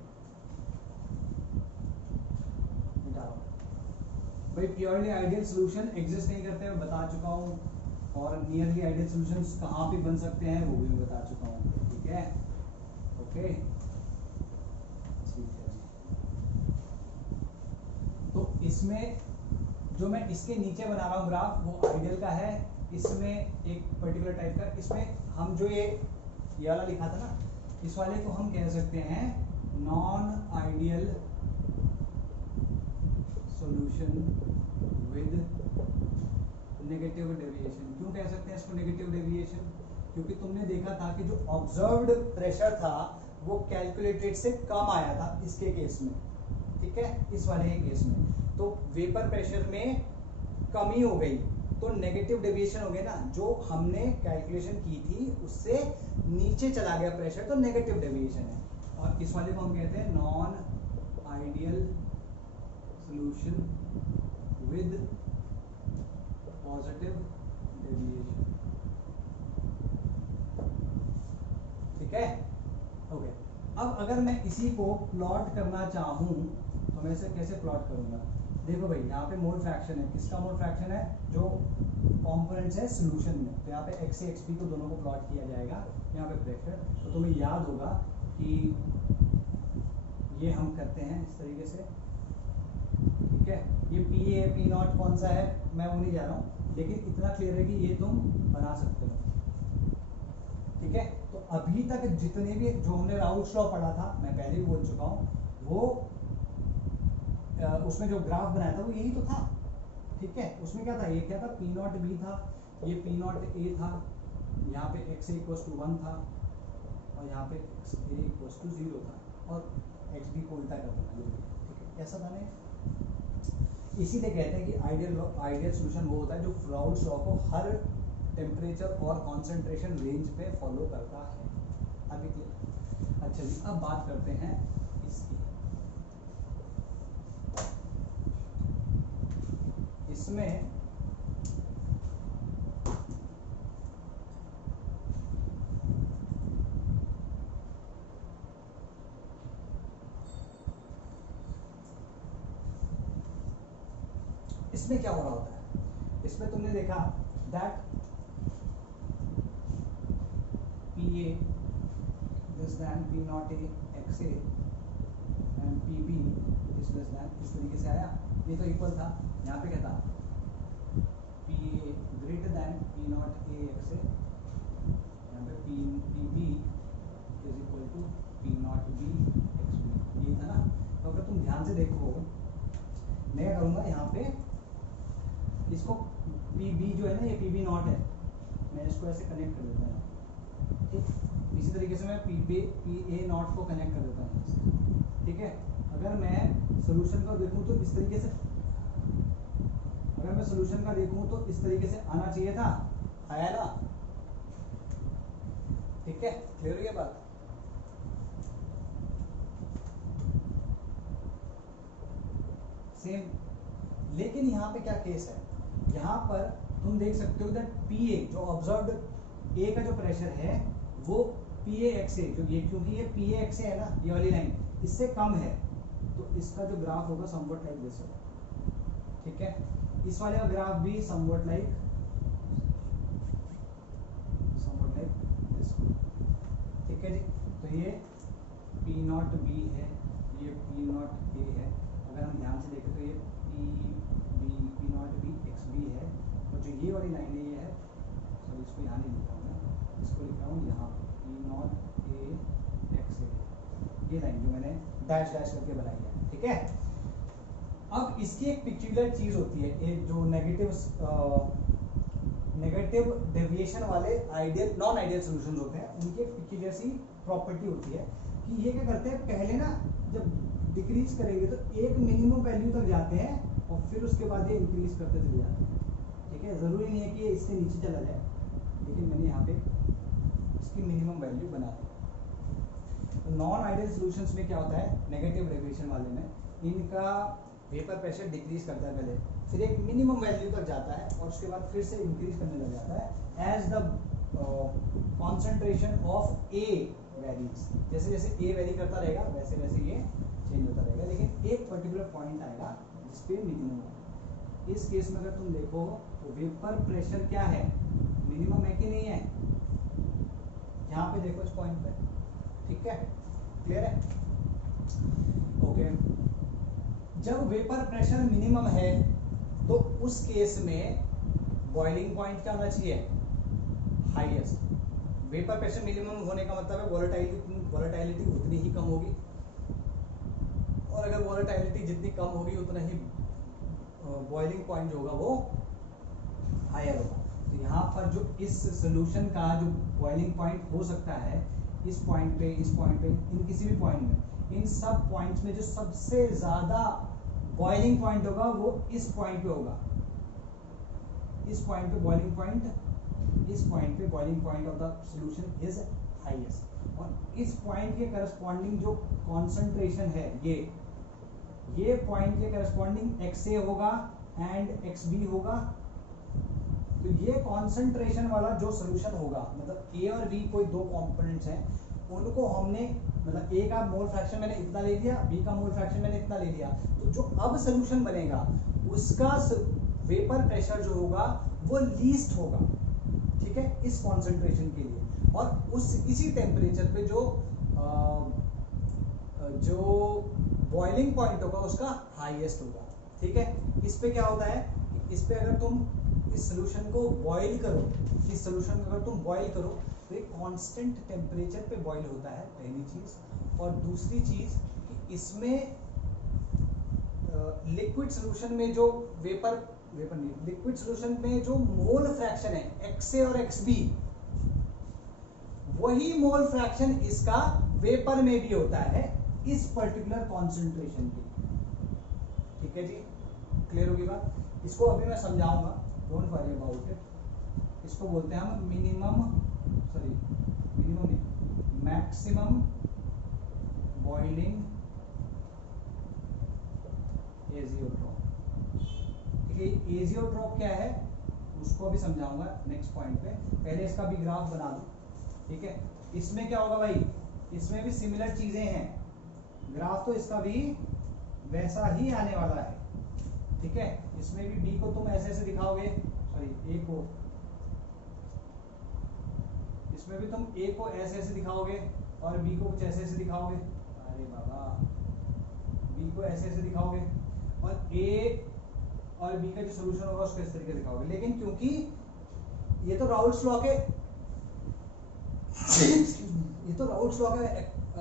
मिटा रहा हूँ भाई। प्योरली आइडियल सोल्यूशन एग्जिस्ट नहीं करते, मैं बता चुका हूँ, और नियरली आइडियल सोल्यूशंस कहाँ पे बन सकते हैं वो भी मैं बता चुका हूँ। ठीक है, ओके, ठीक है। तो इसमें जो मैं इसके नीचे बना रहा हूँ ग्राफ, वो आइडियल का है। इसमें एक पर्टिकुलर टाइप का, इसमें हम जो ये वाला लिखा था ना, इस वाले को हम कह सकते हैं non ideal solution with negative deviation. क्यों कह सकते हैं इसको नेगेटिव डेविएशन, क्योंकि तुमने देखा था कि जो ऑब्जर्व्ड प्रेशर था वो कैलकुलेटेड से कम आया था इसके केस में। ठीक है, इस वाले केस में तो वेपर प्रेशर में कमी हो गई, तो नेगेटिव डेविएशन हो गया ना, जो हमने कैलकुलेशन की थी उससे नीचे चला गया प्रेशर, तो नेगेटिव डेविएशन है। और इस वाले को हम कहते हैं non ideal solution with positive deviation. ठीक है, ओके। अब अगर मैं इसी को प्लॉट करना चाहूं तो मैं इसे कैसे प्लॉट करूंगा, देखो भाई यहाँ पे मोल फ्रैक्शन है, किसका मोल फ्रैक्शन है, जो कंपोनेंट्स है सोल्यूशन में, तो यहाँ पे एक्स से एक्स पी को दोनों को प्लॉट किया जाएगा यहाँ पे प्रेशर। तो तुम्हें याद होगा कि ये हम करते हैं इस तरीके से, ठीक है। ये पी ए पी नॉट कौन सा है मैं वो नहीं जा रहा हूँ, लेकिन इतना क्लियर है कि ये तुम बना सकते हो, ठीक है। तो अभी तक जितने भी जो हमने राउल्स लॉ पढ़ा था, मैं पहले भी बोल चुका हूँ, वो उसमें जो ग्राफ बनाया था वो यही तो था, ठीक है। उसमें क्या था, ये क्या था, पी नॉट बी था, ये पी नॉट ए था, यहाँ पे एक्स इक्वल्स टू 1 था, और यहाँ पे एक्स ए इक्वल्स टू 0 था, और एक्स बी को उल्टा कर देना, ठीक है, ऐसा था नहीं। इसीलिए कहते हैं कि आइडियल सॉल्यूशन वो होता है जो राउल्स लॉ को हर टेम्परेचर और कॉन्सेंट्रेशन रेंज पे फॉलो करता है। अभी क्लियर। अच्छा जी, अब बात करते हैं इसकी। इसमें इसमें क्या हो रहा होता है, इसमें तुमने देखा that P A less than P not A X A and P B is less than, इस तरीके से आया, ये तो इक्वल था। यहाँ पे क्या था, P A greater than P not A X A, यहाँ पे P B is equal to P not B X B, ये था ना। तो अगर तुम ध्यान से देखो, मैं क्या करूँगा यहाँ पे इसको पी बी जो है ना, ये पी बी नॉट है, मैं इसको ऐसे कनेक्ट कर देता हूँ, ठीक। इसी तरीके से मैं पी ए नॉट को कनेक्ट कर देता हूँ, ठीक है। अगर मैं सोल्यूशन का देखूँ तो इस तरीके से, अगर मैं सोल्यूशन का देखूँ तो इस तरीके से आना चाहिए था, आया ना, ठीक है। क्लियर हो गया बात। सेम, लेकिन यहाँ पे क्या केस है, यहाँ पर तुम देख सकते हो दैट पी ए जो ऑब्जर्व्ड ए का जो प्रेशर है वो पी ए एक्स ए, जो ये क्योंकि ये पी ए एक्स ए है ना, ये वाली लाइन इससे कम है, तो इसका जो ग्राफ होगा समवट लाइक दिस होगा, ठीक है। इस वाले का ग्राफ भी समवट लाइक दिस, ठीक है जी। तो ये पी नॉट बी है, ये पी नॉट ए है, अगर हम ध्यान से देखें तो ये P not B X B है, और जो ये वाली लाइन है ये है, सॉरी इसको यहाँ नहीं लिख रहा हूँ मैं, इसको लिख रहा हूँ यहाँ पी नॉट ए एक्स ए, ये लाइन जो मैंने डैश डैश करके बनाई है, ठीक है। अब इसकी एक पिक्चुलर चीज होती है, एक जो नेगेटिव डेविएशन वाले आइडियल नॉन आइडियल सॉल्यूशंस होते हैं, उनकी एक पिक्चुलर सी प्रॉपर्टी होती है कि ये क्या करते हैं, पहले ना जब डिक्रीज करेंगे तो एक मिनिमम वैल्यू तक जाते हैं और फिर उसके बाद ये इंक्रीज करते चले जाते हैं, ठीक है। जरूरी नहीं है कि ये इससे नीचे चला जाए, लेकिन मैंने यहाँ पे इसकी मिनिमम वैल्यू बना दी। तो नॉन आइडियल सॉल्यूशंस में क्या होता है, नेगेटिव डेविएशन वाले में इनका वेपर प्रेशर डिक्रीज करता है पहले, फिर एक मिनिमम वैल्यू तक जाता है और उसके बाद फिर से इंक्रीज करने लग जाता है as the concentration of A varies. जैसे जैसे ए वेरी करता रहेगा वैसे वैसे ये चेंज होता रहेगा, लेकिन एक पर्टिकुलर पॉइंट आएगा जिस पे मिनिमम है। इस केस में अगर तुम देखो तो वेपर प्रेशर क्या है, मिनिमम है कि नहीं है, यहाँ पे देखो इस पॉइंट पे, ठीक है। क्लियर है, ओके। जब वेपर प्रेशर मिनिमम है तो उस केस में बॉइलिंग पॉइंट क्या होना चाहिए, हाईएस्ट। वेपर प्रेशर मिनिमम होने का मतलब है वोलेटिलिटी उतनी ही कम होगी, और अगर वोलेटिलिटी जितनी कम होगी उतना ही बॉइलिंग पॉइंट जो होगा वो हायर होगा। तो यहाँ पर जो इस सोल्यूशन का जो बॉइलिंग पॉइंट हो सकता है, इस पॉइंट पे, इस पॉइंट पे, इन किसी भी पॉइंट में, इन सब पॉइंट्स में जो सबसे ज्यादा बॉइलिंग पॉइंट होगा वो इस पॉइंट पे होगा, इस पॉइंट पे बॉइलिंग पॉइंट, इस पॉइंट पे boiling point of the solution is highest, और इस पॉइंट के करस्पॉन्डिंग जो कॉन्सेंट्रेशन है ये पॉइंट के करस्पॉन्डिंग एक्स ए होगा एंड एक्स बी होगा। तो ये कॉन्सेंट्रेशन वाला जो सॉल्यूशन होगा, मतलब ए और बी कोई दो कंपोनेंट्स हैं, उनको हमने मतलब ए का मोल फ्रैक्शन मैंने इतना ले लिया, बी का मोल फ्रैक्शन मैंने इतना ले लिया, तो जो अब सोल्यूशन बनेगा उसका वेपर प्रेशर जो होगा वो लीस्ट होगा, ठीक है, इस कॉन्सेंट्रेशन के लिए, और उस इसी टेम्परेचर पे जो बॉइलिंग पॉइंट होगा उसका हाईएस्ट होगा, ठीक है। इस पे क्या होता है, इस पे अगर तुम इस सोल्यूशन को बॉईल करो, इस सोल्यूशन को अगर तुम बॉईल करो तो एक कांस्टेंट टेम्परेचर पे बॉईल होता है, पहली चीज। और दूसरी चीज कि इसमें लिक्विड सोल्यूशन में जो वेपर नहीं, लिक्विड सोल्यूशन में जो मोल फ्रैक्शन है XA और XB, वही मोल फ्रैक्शन इसका वेपर में भी होता है इस पर्टिकुलर कॉन्सेंट्रेशन की, ठीक है जी, क्लियर होगी बात। इसको अभी मैं समझाऊंगा, डोंट वरी अबाउट इट। इसको बोलते हैं हम मैक्सिमम बॉइलिंग एजियोट्रॉप, ठीक है। एजियोट्रॉप क्या है उसको अभी समझाऊंगा नेक्स्ट पॉइंट पे, पहले इसका भी ग्राफ बना दो, ठीक है। इसमें क्या होगा भाई, इसमें भी सिमिलर चीजें हैं, ग्राफ तो इसका भी वैसा ही आने वाला है, ठीक है। इसमें भी बी को तुम ऐसे ऐसे दिखाओगे, सॉरी ए को, इसमें भी तुम ए को ऐसे ऐसे दिखाओगे और बी को कुछ ऐसे ऐसे दिखाओगे, अरे बाबा, बी को ऐसे ऐसे दिखाओगे और ए और बी का जो सोल्यूशन होगा उसको इस तरीके से दिखाओगे। लेकिन क्योंकि ये तो राउल्ट्स लॉ के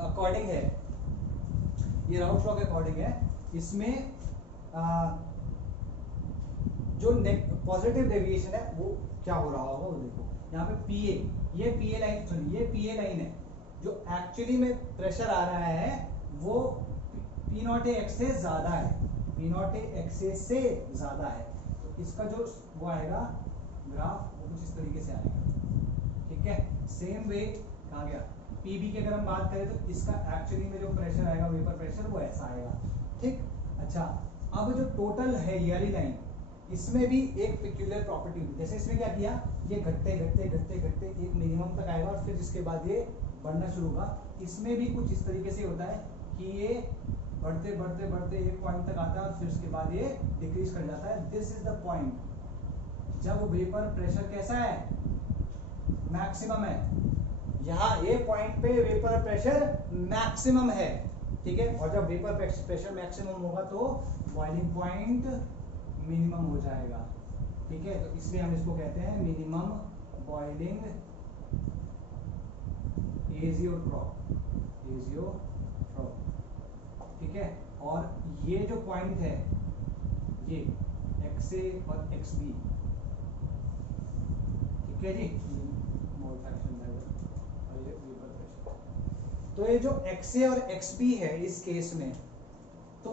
अकॉर्डिंग है, ये राउल्ट्स लॉ के अकॉर्डिंग है, इसमें जो पॉजिटिव डेविएशन है वो क्या हो रहा होगा वो देखो। यहाँ पे पीए, ये पीए लाइन, सॉरी ये पीए लाइन है, जो एक्चुअली में प्रेशर आ रहा है वो पी नॉट ए एक्स से ज्यादा है, पी नॉट ए एक्स से ज्यादा है, तो इसका जो वो आएगा ग्राफ वो कुछ इस तरीके से आएगा, ठीक है। सेम वे कहा गया पीबी की अगर हम बात करें तो इसका एक्चुअली में जो प्रेशर आएगा वेपर प्रेशर वो ऐसा आएगा, ठीक। अच्छा, अब जो टोटल है ये वाली लाइन, इसमें भी एक पेक्यूलियर प्रॉपर्टी होती है, जैसे इसमें क्या किया, ये घटते घटते घटते घटते एक मिनिमम तक आएगा और फिर जिसके बाद ये बढ़ना शुरू होगा। इसमें भी कुछ इस तरीके से होता है कि ये बढ़ते बढ़ते बढ़ते एक पॉइंट तक आता है और फिर उसके बाद ये डिक्रीज कर जाता है। दिस इज द पॉइंट जब वेपर प्रेशर कैसा है, मैक्सिमम है। यहाँ ये पॉइंट पे वेपर प्रेशर मैक्सिमम है, ठीक है। और जब वेपर प्रेशर मैक्सिमम होगा तो बॉइलिंग पॉइंट मिनिमम हो जाएगा, ठीक है। तो इसलिए हम इसको कहते हैं मिनिमम बॉइलिंग एजियोट्रॉप, ठीक है। और ये जो पॉइंट है ये XA और XB, ठीक है जी, मोल फ्रैक्शन लेवल और ये वेपर प्रेशर। तो ये जो XA और XB है इस केस में, तो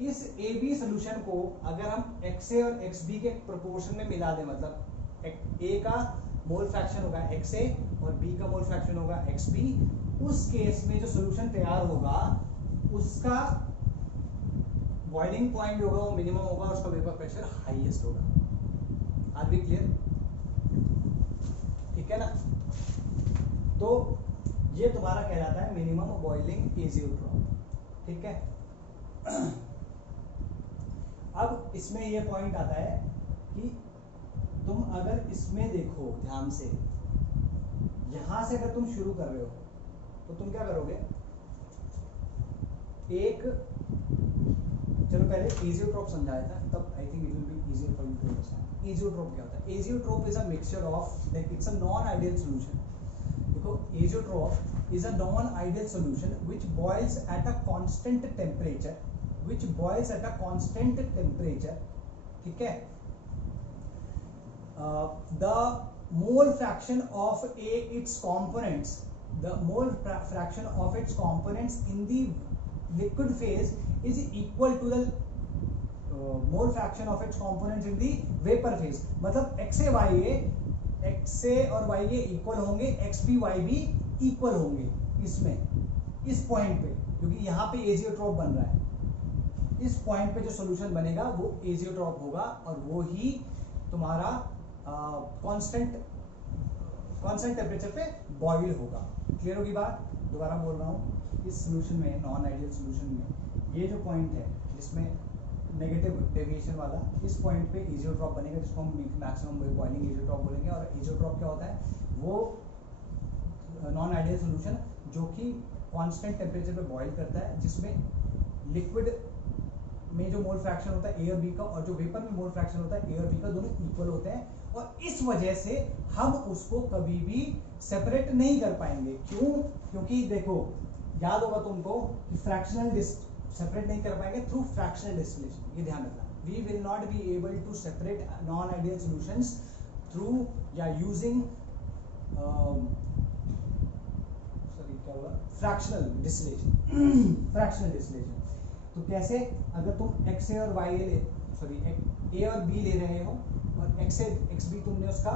इस AB सोल्यूशन को अगर हम XA और XB के प्रोपोर्शन में मिला दें, मतलब A का मोल फ्रैक्शन होगा XA और B का मोल फ्रैक्शन होगा XB, उस केस में जो सोल्यूशन तैयार होगा उसका बॉइलिंग पॉइंट होगा वो मिनिमम होगा, उसका वेपर प्रेशर हाईएस्ट होगा। आर बी क्लियर, ठीक है ना। तो ये तुम्हारा कहलाता है मिनिमम बॉइलिंग एजियोट्रॉप, ठीक है। अब इसमें ये पॉइंट आता है कि तुम अगर इसमें देखो ध्यान से, यहां से अगर तुम शुरू कर रहे हो तो तुम क्या करोगे, एक, चलो पहले एजियोट्रॉप समझाया था, तब I think it will be easier for you to understand. Azeotrope क्या होता है? Azeotrope is a mixture of, like it's a non ideal solution. देखो, azeotrope is a non ideal solution which boils at a constant temperature, which boils at a constant temperature, ठीक है। The mole fraction of its components, the mole fraction of its components in the liquid phase is equal to the mole fraction of its components in the vapor phase। मतलब XA और YA equal होंगे, XB YB equal होंगे इसमें, इस point पे, क्योंकि यहाँ पे एजियोट्रॉप बन रहा है। इस पॉइंट पे जो सॉल्यूशन बनेगा वो एजियोट्रॉप होगा और वो ही तुम्हारा कांस्टेंट टेम्परेचर पे बॉइल होगा। क्लियर होगी बात? दोबारा बोल रहा हूँ, इस सोल्यूशन में, नॉन आइडियल सोल्यूशन में, ये जो पॉइंट है जिसमें नेगेटिव डेविएशन वाला, इस पॉइंट पे इजियोट्रॉप बनेगा, जिसको हम मैक्सिमम बॉइलिंग इजियोट्रॉप बोलेंगे। और इजियोट्रॉप क्या होता है, वो नॉन आइडियल सोल्यूशन जो कि कांस्टेंट टेम्परेचर पे बॉईल करता है, जिसमें लिक्विड में जो मोल फ्रैक्शन होता है ए और बी का, और जो वेपर में मोल फ्रैक्शन होता है ए और बी का, दोनों इक्वल होते हैं। और इस वजह से हम उसको कभी भी सेपरेट नहीं कर पाएंगे। क्यों? क्योंकि देखो, याद होगा तुमको कि फ्रैक्शनल सेपरेट नहीं कर पाएंगे थ्रू फ्रैक्शनल डिस्टिलेशन। ये ध्यान रखना, we will not be able to separate non ideal solutions through या यूजिंग क्या हुआ, फ्रैक्शनल डिस्टिलेशन। फ्रैक्शनल डिस्टिलेशन तो कैसे, अगर तुम एक्स ए और वाई ए और बी ले रहे हो और एक्स ए एक्स बी तुमने उसका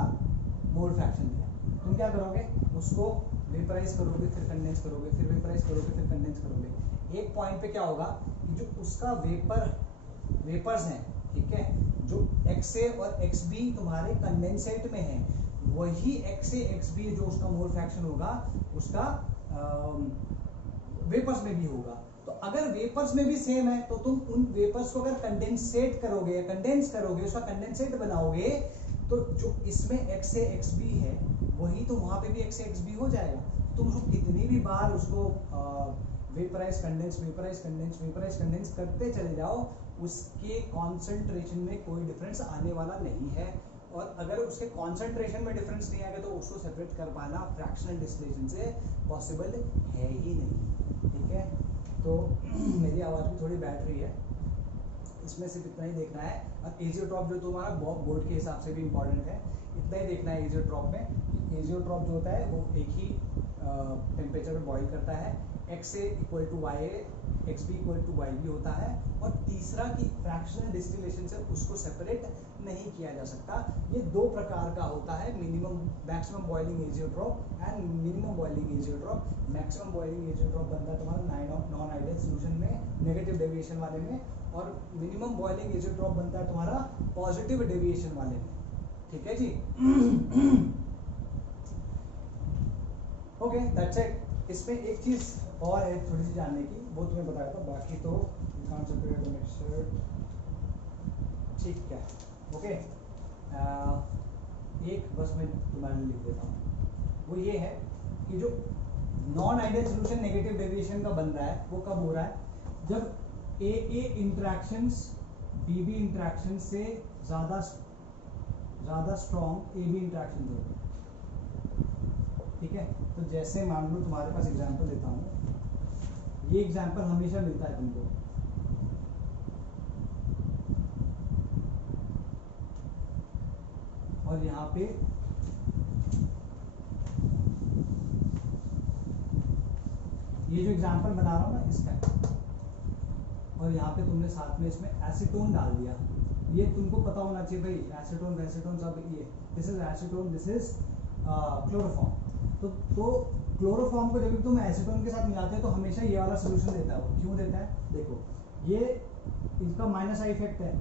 मोल फ्रैक्शन दिया, तुम क्या करोगे, उसको वेपराइज करोगे, फिर कंडेंस करोगे, फिर वेपराइज करोगे, फिर कंडेंस करोगे। एक पॉइंट पे क्या होगा कि जो उसका वेपर्स हैं, ठीक है, जो एक्स ए और एक्स बी तुम्हारे कंडेंसेट में है, वही एक्स ए एक्स बी जो उसका मोल फ्रैक्शन होगा उसका वेपर्स में भी होगा। तो अगर वेपर्स में भी सेम है तो तुम उन वेपर्स को अगर कंडेंसेट करोगे या कंडेंस करोगे, उसका कंडेंसेट बनाओगे, तो जो इसमें एक्स ए एक्स बी है वही तो वहां पे भी एक्स ए एक्स बी हो जाएगा। तुम उसको कितनी भी बार उसको vaporise condense vaporise condense vaporise condense करते चले जाओ, उसके कॉन्सेंट्रेशन में कोई डिफरेंस आने वाला नहीं है। और अगर उसके कॉन्सेंट्रेशन में डिफरेंस नहीं आएगा तो उसको सेपरेट कर पाना फ्रैक्शनल डिस्टिलेशन से पॉसिबल है ही नहीं। ठीक है, तो मेरी आवाज़ भी थोड़ी बैठ रही है, इसमें सिर्फ इतना ही देखना है। और एजियोट्रॉप जो तुम्हारा बोर्ड के हिसाब से भी इम्पॉर्टेंट है, इतना ही देखना है एजियोट्रॉप में। एजियोट्रॉप जो होता है वो एक ही टेम्परेचर में बॉईल करता है, X A equal to Y A, X B equal to Y B होता है। और तीसरा कि फ्रैक्शनल डिस्टिलेशन से उसको सेपरेट नहीं किया जा सकता। ये दो प्रकार का होता है, minimum maximum boiling azeotrope and minimum boiling azeotrope. Maximum boiling azeotrope बनता है तुम्हारा नॉन आइडियल सॉल्यूशन में, नेगेटिव डेविएशन वाले में, और मिनिमम बॉइलिंग एजियोट्रॉप बनता है तुम्हारा पॉजिटिव डेविएशन वाले में। ठीक है जी। Okay, that's it. इसमें एक चीज और है थोड़ी सी जानने की, वो तुम्हें बताया था, बाकी तो ठीक है। ओके, एक बस मैं तुम्हारे लिए लिख देता हूँ, वो ये है कि जो non ideal solution negative deviation का बन रहा है वो कब हो रहा है, जब ए इंटरेक्शंस बी इंटरेक्शन से ज्यादा स्ट्रॉन्ग ए बी इंटरेक्शन होते हैं। ठीक है, तो जैसे मान लो तुम्हारे पास एग्जांपल देता हूँ, ये एग्जांपल हमेशा मिलता है तुमको, और यहाँ पे ये जो एग्जांपल बना रहा हूँ ना इसका, और यहाँ पे तुमने साथ में इसमें एसीटोन डाल दिया। ये तुमको पता होना चाहिए भाई, एसीटोन वेसीटोन सब ये, this is acetone, this is chloroform. तो क्लोरोफॉर्म को जब भी तुम एसीटोन के साथ मिलाते हो तो हमेशा ये वाला सोल्यूशन देता है। वो क्यों देता है, देखो ये इसका माइनस आई इफेक्ट है,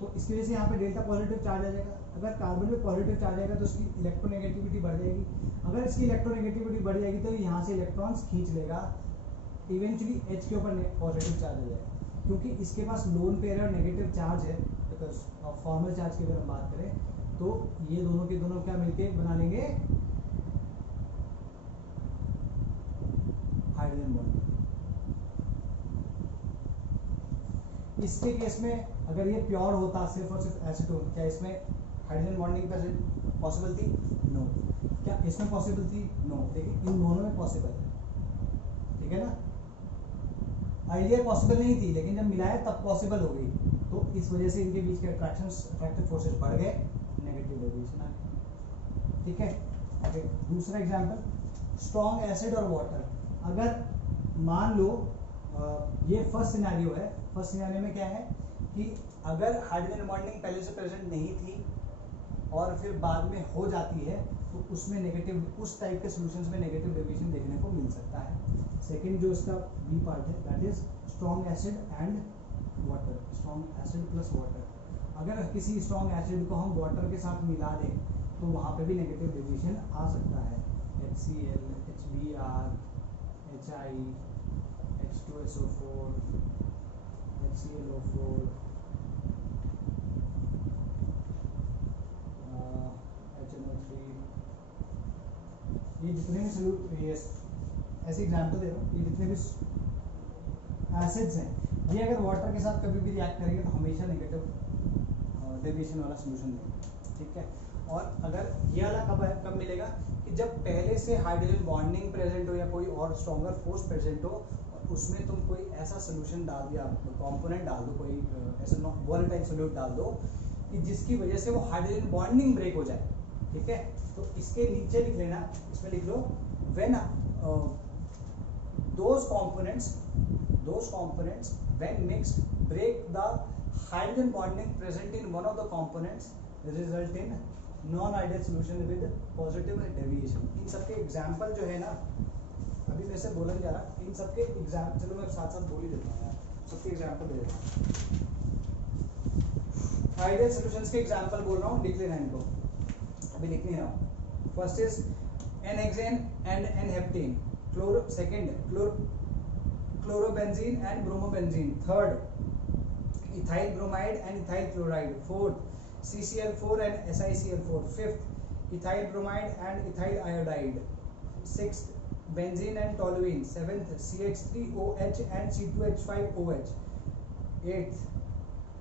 तो इसकी वजह से यहाँ पे डेल्टा पॉजिटिव चार्ज आ जाएगा। अगर कार्बन में पॉजिटिव चार्ज आएगा तो उसकी इलेक्ट्रोनेगेटिविटी बढ़ जाएगी। अगर इसकी इलेक्ट्रोनेगेटिविटी बढ़ जाएगी तो यहाँ से इलेक्ट्रॉन्स खींच लेगा, इवेंचुअली H के ऊपर पॉजिटिव चार्ज आ जाएगा। क्योंकि इसके पास लोन पेयर और नेगेटिव चार्ज है, बिकॉज फॉर्मल चार्ज की अगर हम बात करें तो ये दोनों के दोनों क्या मिलके बना लेंगे, हाइड्रोजन बॉन्ड। इसके केस में अगर ये प्योर होता सिर्फ और सिर्फ एसीटोन, क्या इसमें हाइड्रोजन बॉन्डिंग पॉसिबल थी? नो। क्या इसमें पॉसिबल थी? नो। लेकिन इन दोनों में पॉसिबल है। ठीक है ना, आइडिया पॉसिबल नहीं थी, लेकिन जब मिलाया तब पॉसिबल हो गई। तो इस वजह से इनके बीच के अट्रैक्टिव फोर्सेस बढ़ गए, नेगेटिव डेविएशन आ गई। ठीक है, ओके। दूसरा एग्जांपल, स्ट्रॉन्ग एसिड और वाटर। अगर मान लो ये फर्स्ट सिनेरियो है, फर्स्ट सिनेरियो में क्या है कि अगर हाइड्रोजन बॉन्डिंग पहले से प्रेजेंट नहीं थी और फिर बाद में हो जाती है तो उसमें नेगेटिव, उस टाइप के सॉल्यूशंस में नेगेटिव डेविएशन देखने को मिल सकता है। सेकंड जो इसका बी पार्ट है, that is strong acid and water, strong acid plus water. अगर किसी स्ट्रॉन्ग एसिड को हम वाटर के साथ मिला दें तो वहाँ पे भी नेगेटिव डेविएशन आ सकता है, HCl, HBr, HI, H2SO4, HClO4, HNO3, ये जितने भी ये ऐसे एग्जाम्पल दे रहा हूँ, ये जितने भी एसिड्स हैं, ये अगर वाटर के साथ कभी भी रिएक्ट करेंगे तो हमेशा नेगेटिव डेविएशन वाला सोल्यूशन देंगे, ठीक है। और अगर ये वाला कब मिलेगा कि जब पहले से हाइड्रोजन बॉन्डिंग प्रेजेंट हो या कोई और स्ट्रॉन्गर फोर्स प्रेजेंट हो और उसमें तुम कोई ऐसा सोल्यूशन डाल दिया, कंपोनेंट डाल दो, कोई ऐसा वोलेटाइल सोल्यूट डाल दो कि जिसकी वजह से वो हाइड्रोजन बॉन्डिंग ब्रेक हो जाए, ठीक है। तो इसके नीचे लिख लेना, इसमें लिख लो when those components when mixed break the hydrogen bonding present in one of the components result in non-ideal solution with positive deviation। इन सबके एग्जाम्पल जो है ना, अभी मैं से बोलने जा रहा, इन सबके एग्जाम, चलो मैं साथ साथ बोल ही देता हूँ यार, सबके एग्जाम्पल दे देता हूँ। आइडियल सॉल्यूशंस के एग्जाम्पल बोल रहा हूँ, लिख लेना इनको, अभी लिख नहीं रहा हूँ। First is N-hexane and N-heptane, second chlorobenzene and bromobenzene, third ethyl bromide and ethyl chloride, fourth CCl4 and SiCl4, fifth ethyl bromide and ethyl iodide, sixth benzene and toluene, seventh CH3OH and C2H5OH, eighth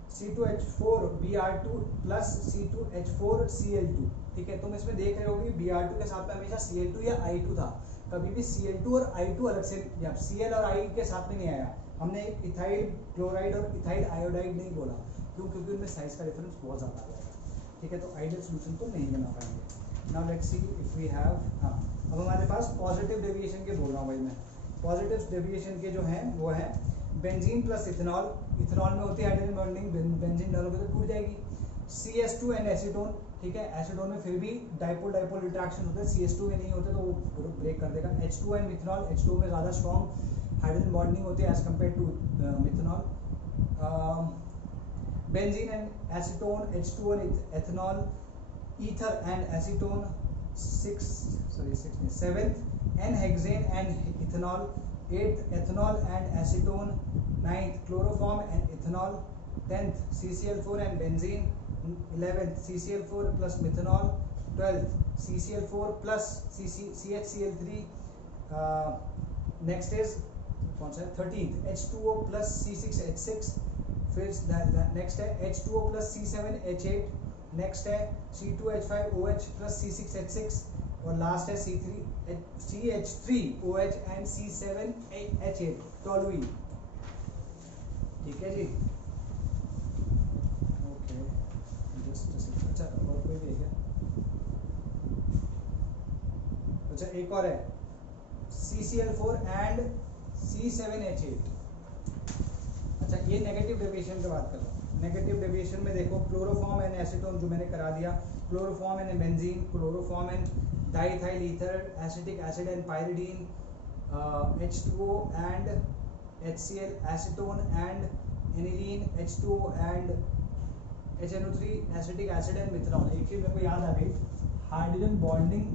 C2H4 Br2 plus C2H4Cl2, ठीक है। तुम इसमें देख रहे होगे Br2 के साथ में हमेशा Cl2 या I2 था, कभी भी Cl2 और I2 अलग से, या Cl और I के साथ में नहीं आया। हमने इथाइल क्लोराइड और इथाइल आयोडाइड नहीं बोला, क्यों? क्योंकि उनमें साइज का डिफरेंस बहुत ज़्यादा आ जाएगा, ठीक है। तो आइडियल सोल्यूशन तो नहीं बना पाएंगे। Now let's see if we have, हाँ अब हमारे पास पॉजिटिव डेविएशन के बोल रहा हूँ भाई मैं। पॉजिटिव डेविएशन के जो हैं वो है बेंजीन प्लस इथेनॉल, इथेनॉल में होती है हाइड्रोजन बॉन्डिंग, बेंजीन डालोगे तो टूट जाएगी। CS2 एंड एसीटोन, ठीक है, एसीटोन में फिर भी डाइपोल डाइपोल इंटरेक्शन होते हैं, CS2 में नहीं होते तो वो ग्रुप ब्रेक कर देगा। H2 एंड मिथेनॉल, H2 में ज़्यादा स्ट्रॉन्ग हाइड्रोजन बॉन्डिंग होती है as compare to methanol. Benzene and acetone, H2 and ethanol, ether and acetone, 7th N-hexane and ethanol, 8th ethanol and acetone, 9th chloroform and ethanol, 10th CCl4 and benzene, 11th CCl4 plus methanol, 12th CCl4 plus CHCl3, next is कौन सा है 13th H2O plus C6H6, फिर next है H2O plus C7H8, next है C2H5OH plus C6H6, और last है CH3OH and C7H8 toluene, ठीक है जी। ओके जस्ट अच्छा, और कोई भी है क्या? अच्छा एक और है CCl4 and C7H8। अच्छा ये नेगेटिव डेविएशन की बात कर रहा हूँ। नेगेटिव डेविएशन में देखो क्लोरोफॉर्म एंड एसीटोन जो मैंने करा दिया, chloroform and benzene, chloroform and diethyl ether, acetic acid and pyridine, H2O and HCl, acetone and aniline, H2O and HNO3, acetic acid and methanol. एक चीज मेरे को याद आ गई, हाइड्रोजन बॉन्डिंग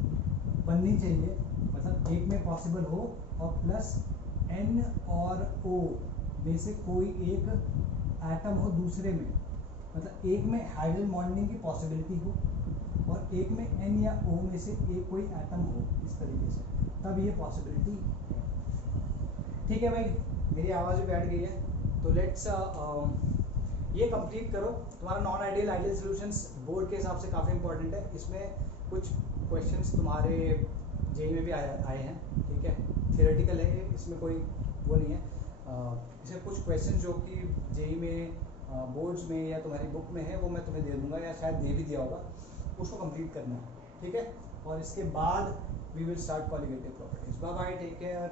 बननी चाहिए, मतलब एक में पॉसिबल हो और प्लस N और O में से कोई एक एटम हो दूसरे में, मतलब एक में हाइड्रोजन बॉन्डिंग की पॉसिबिलिटी हो और एक में N या O में से एक कोई एटम हो, इस तरीके से, तब ये पॉसिबिलिटी है, ठीक है भाई। मेरी आवाज़ भी बैठ गई है, तो लेट्स ये कंप्लीट करो। तुम्हारा non ideal ideal solutions board के हिसाब से काफ़ी इंपॉर्टेंट है, इसमें कुछ क्वेश्चंस तुम्हारे जेई में भी आए हैं, ठीक है, थियोरेटिकल है, इसमें कोई वो नहीं है। इसमें कुछ क्वेश्चन जो कि जेई में बोर्ड्स में या तुम्हारी बुक में है वो मैं तुम्हें दे दूंगा, या शायद दे भी दिया होगा, उसको कंप्लीट करना है, ठीक है। और इसके बाद we will start colligative properties. Bye bye, take care.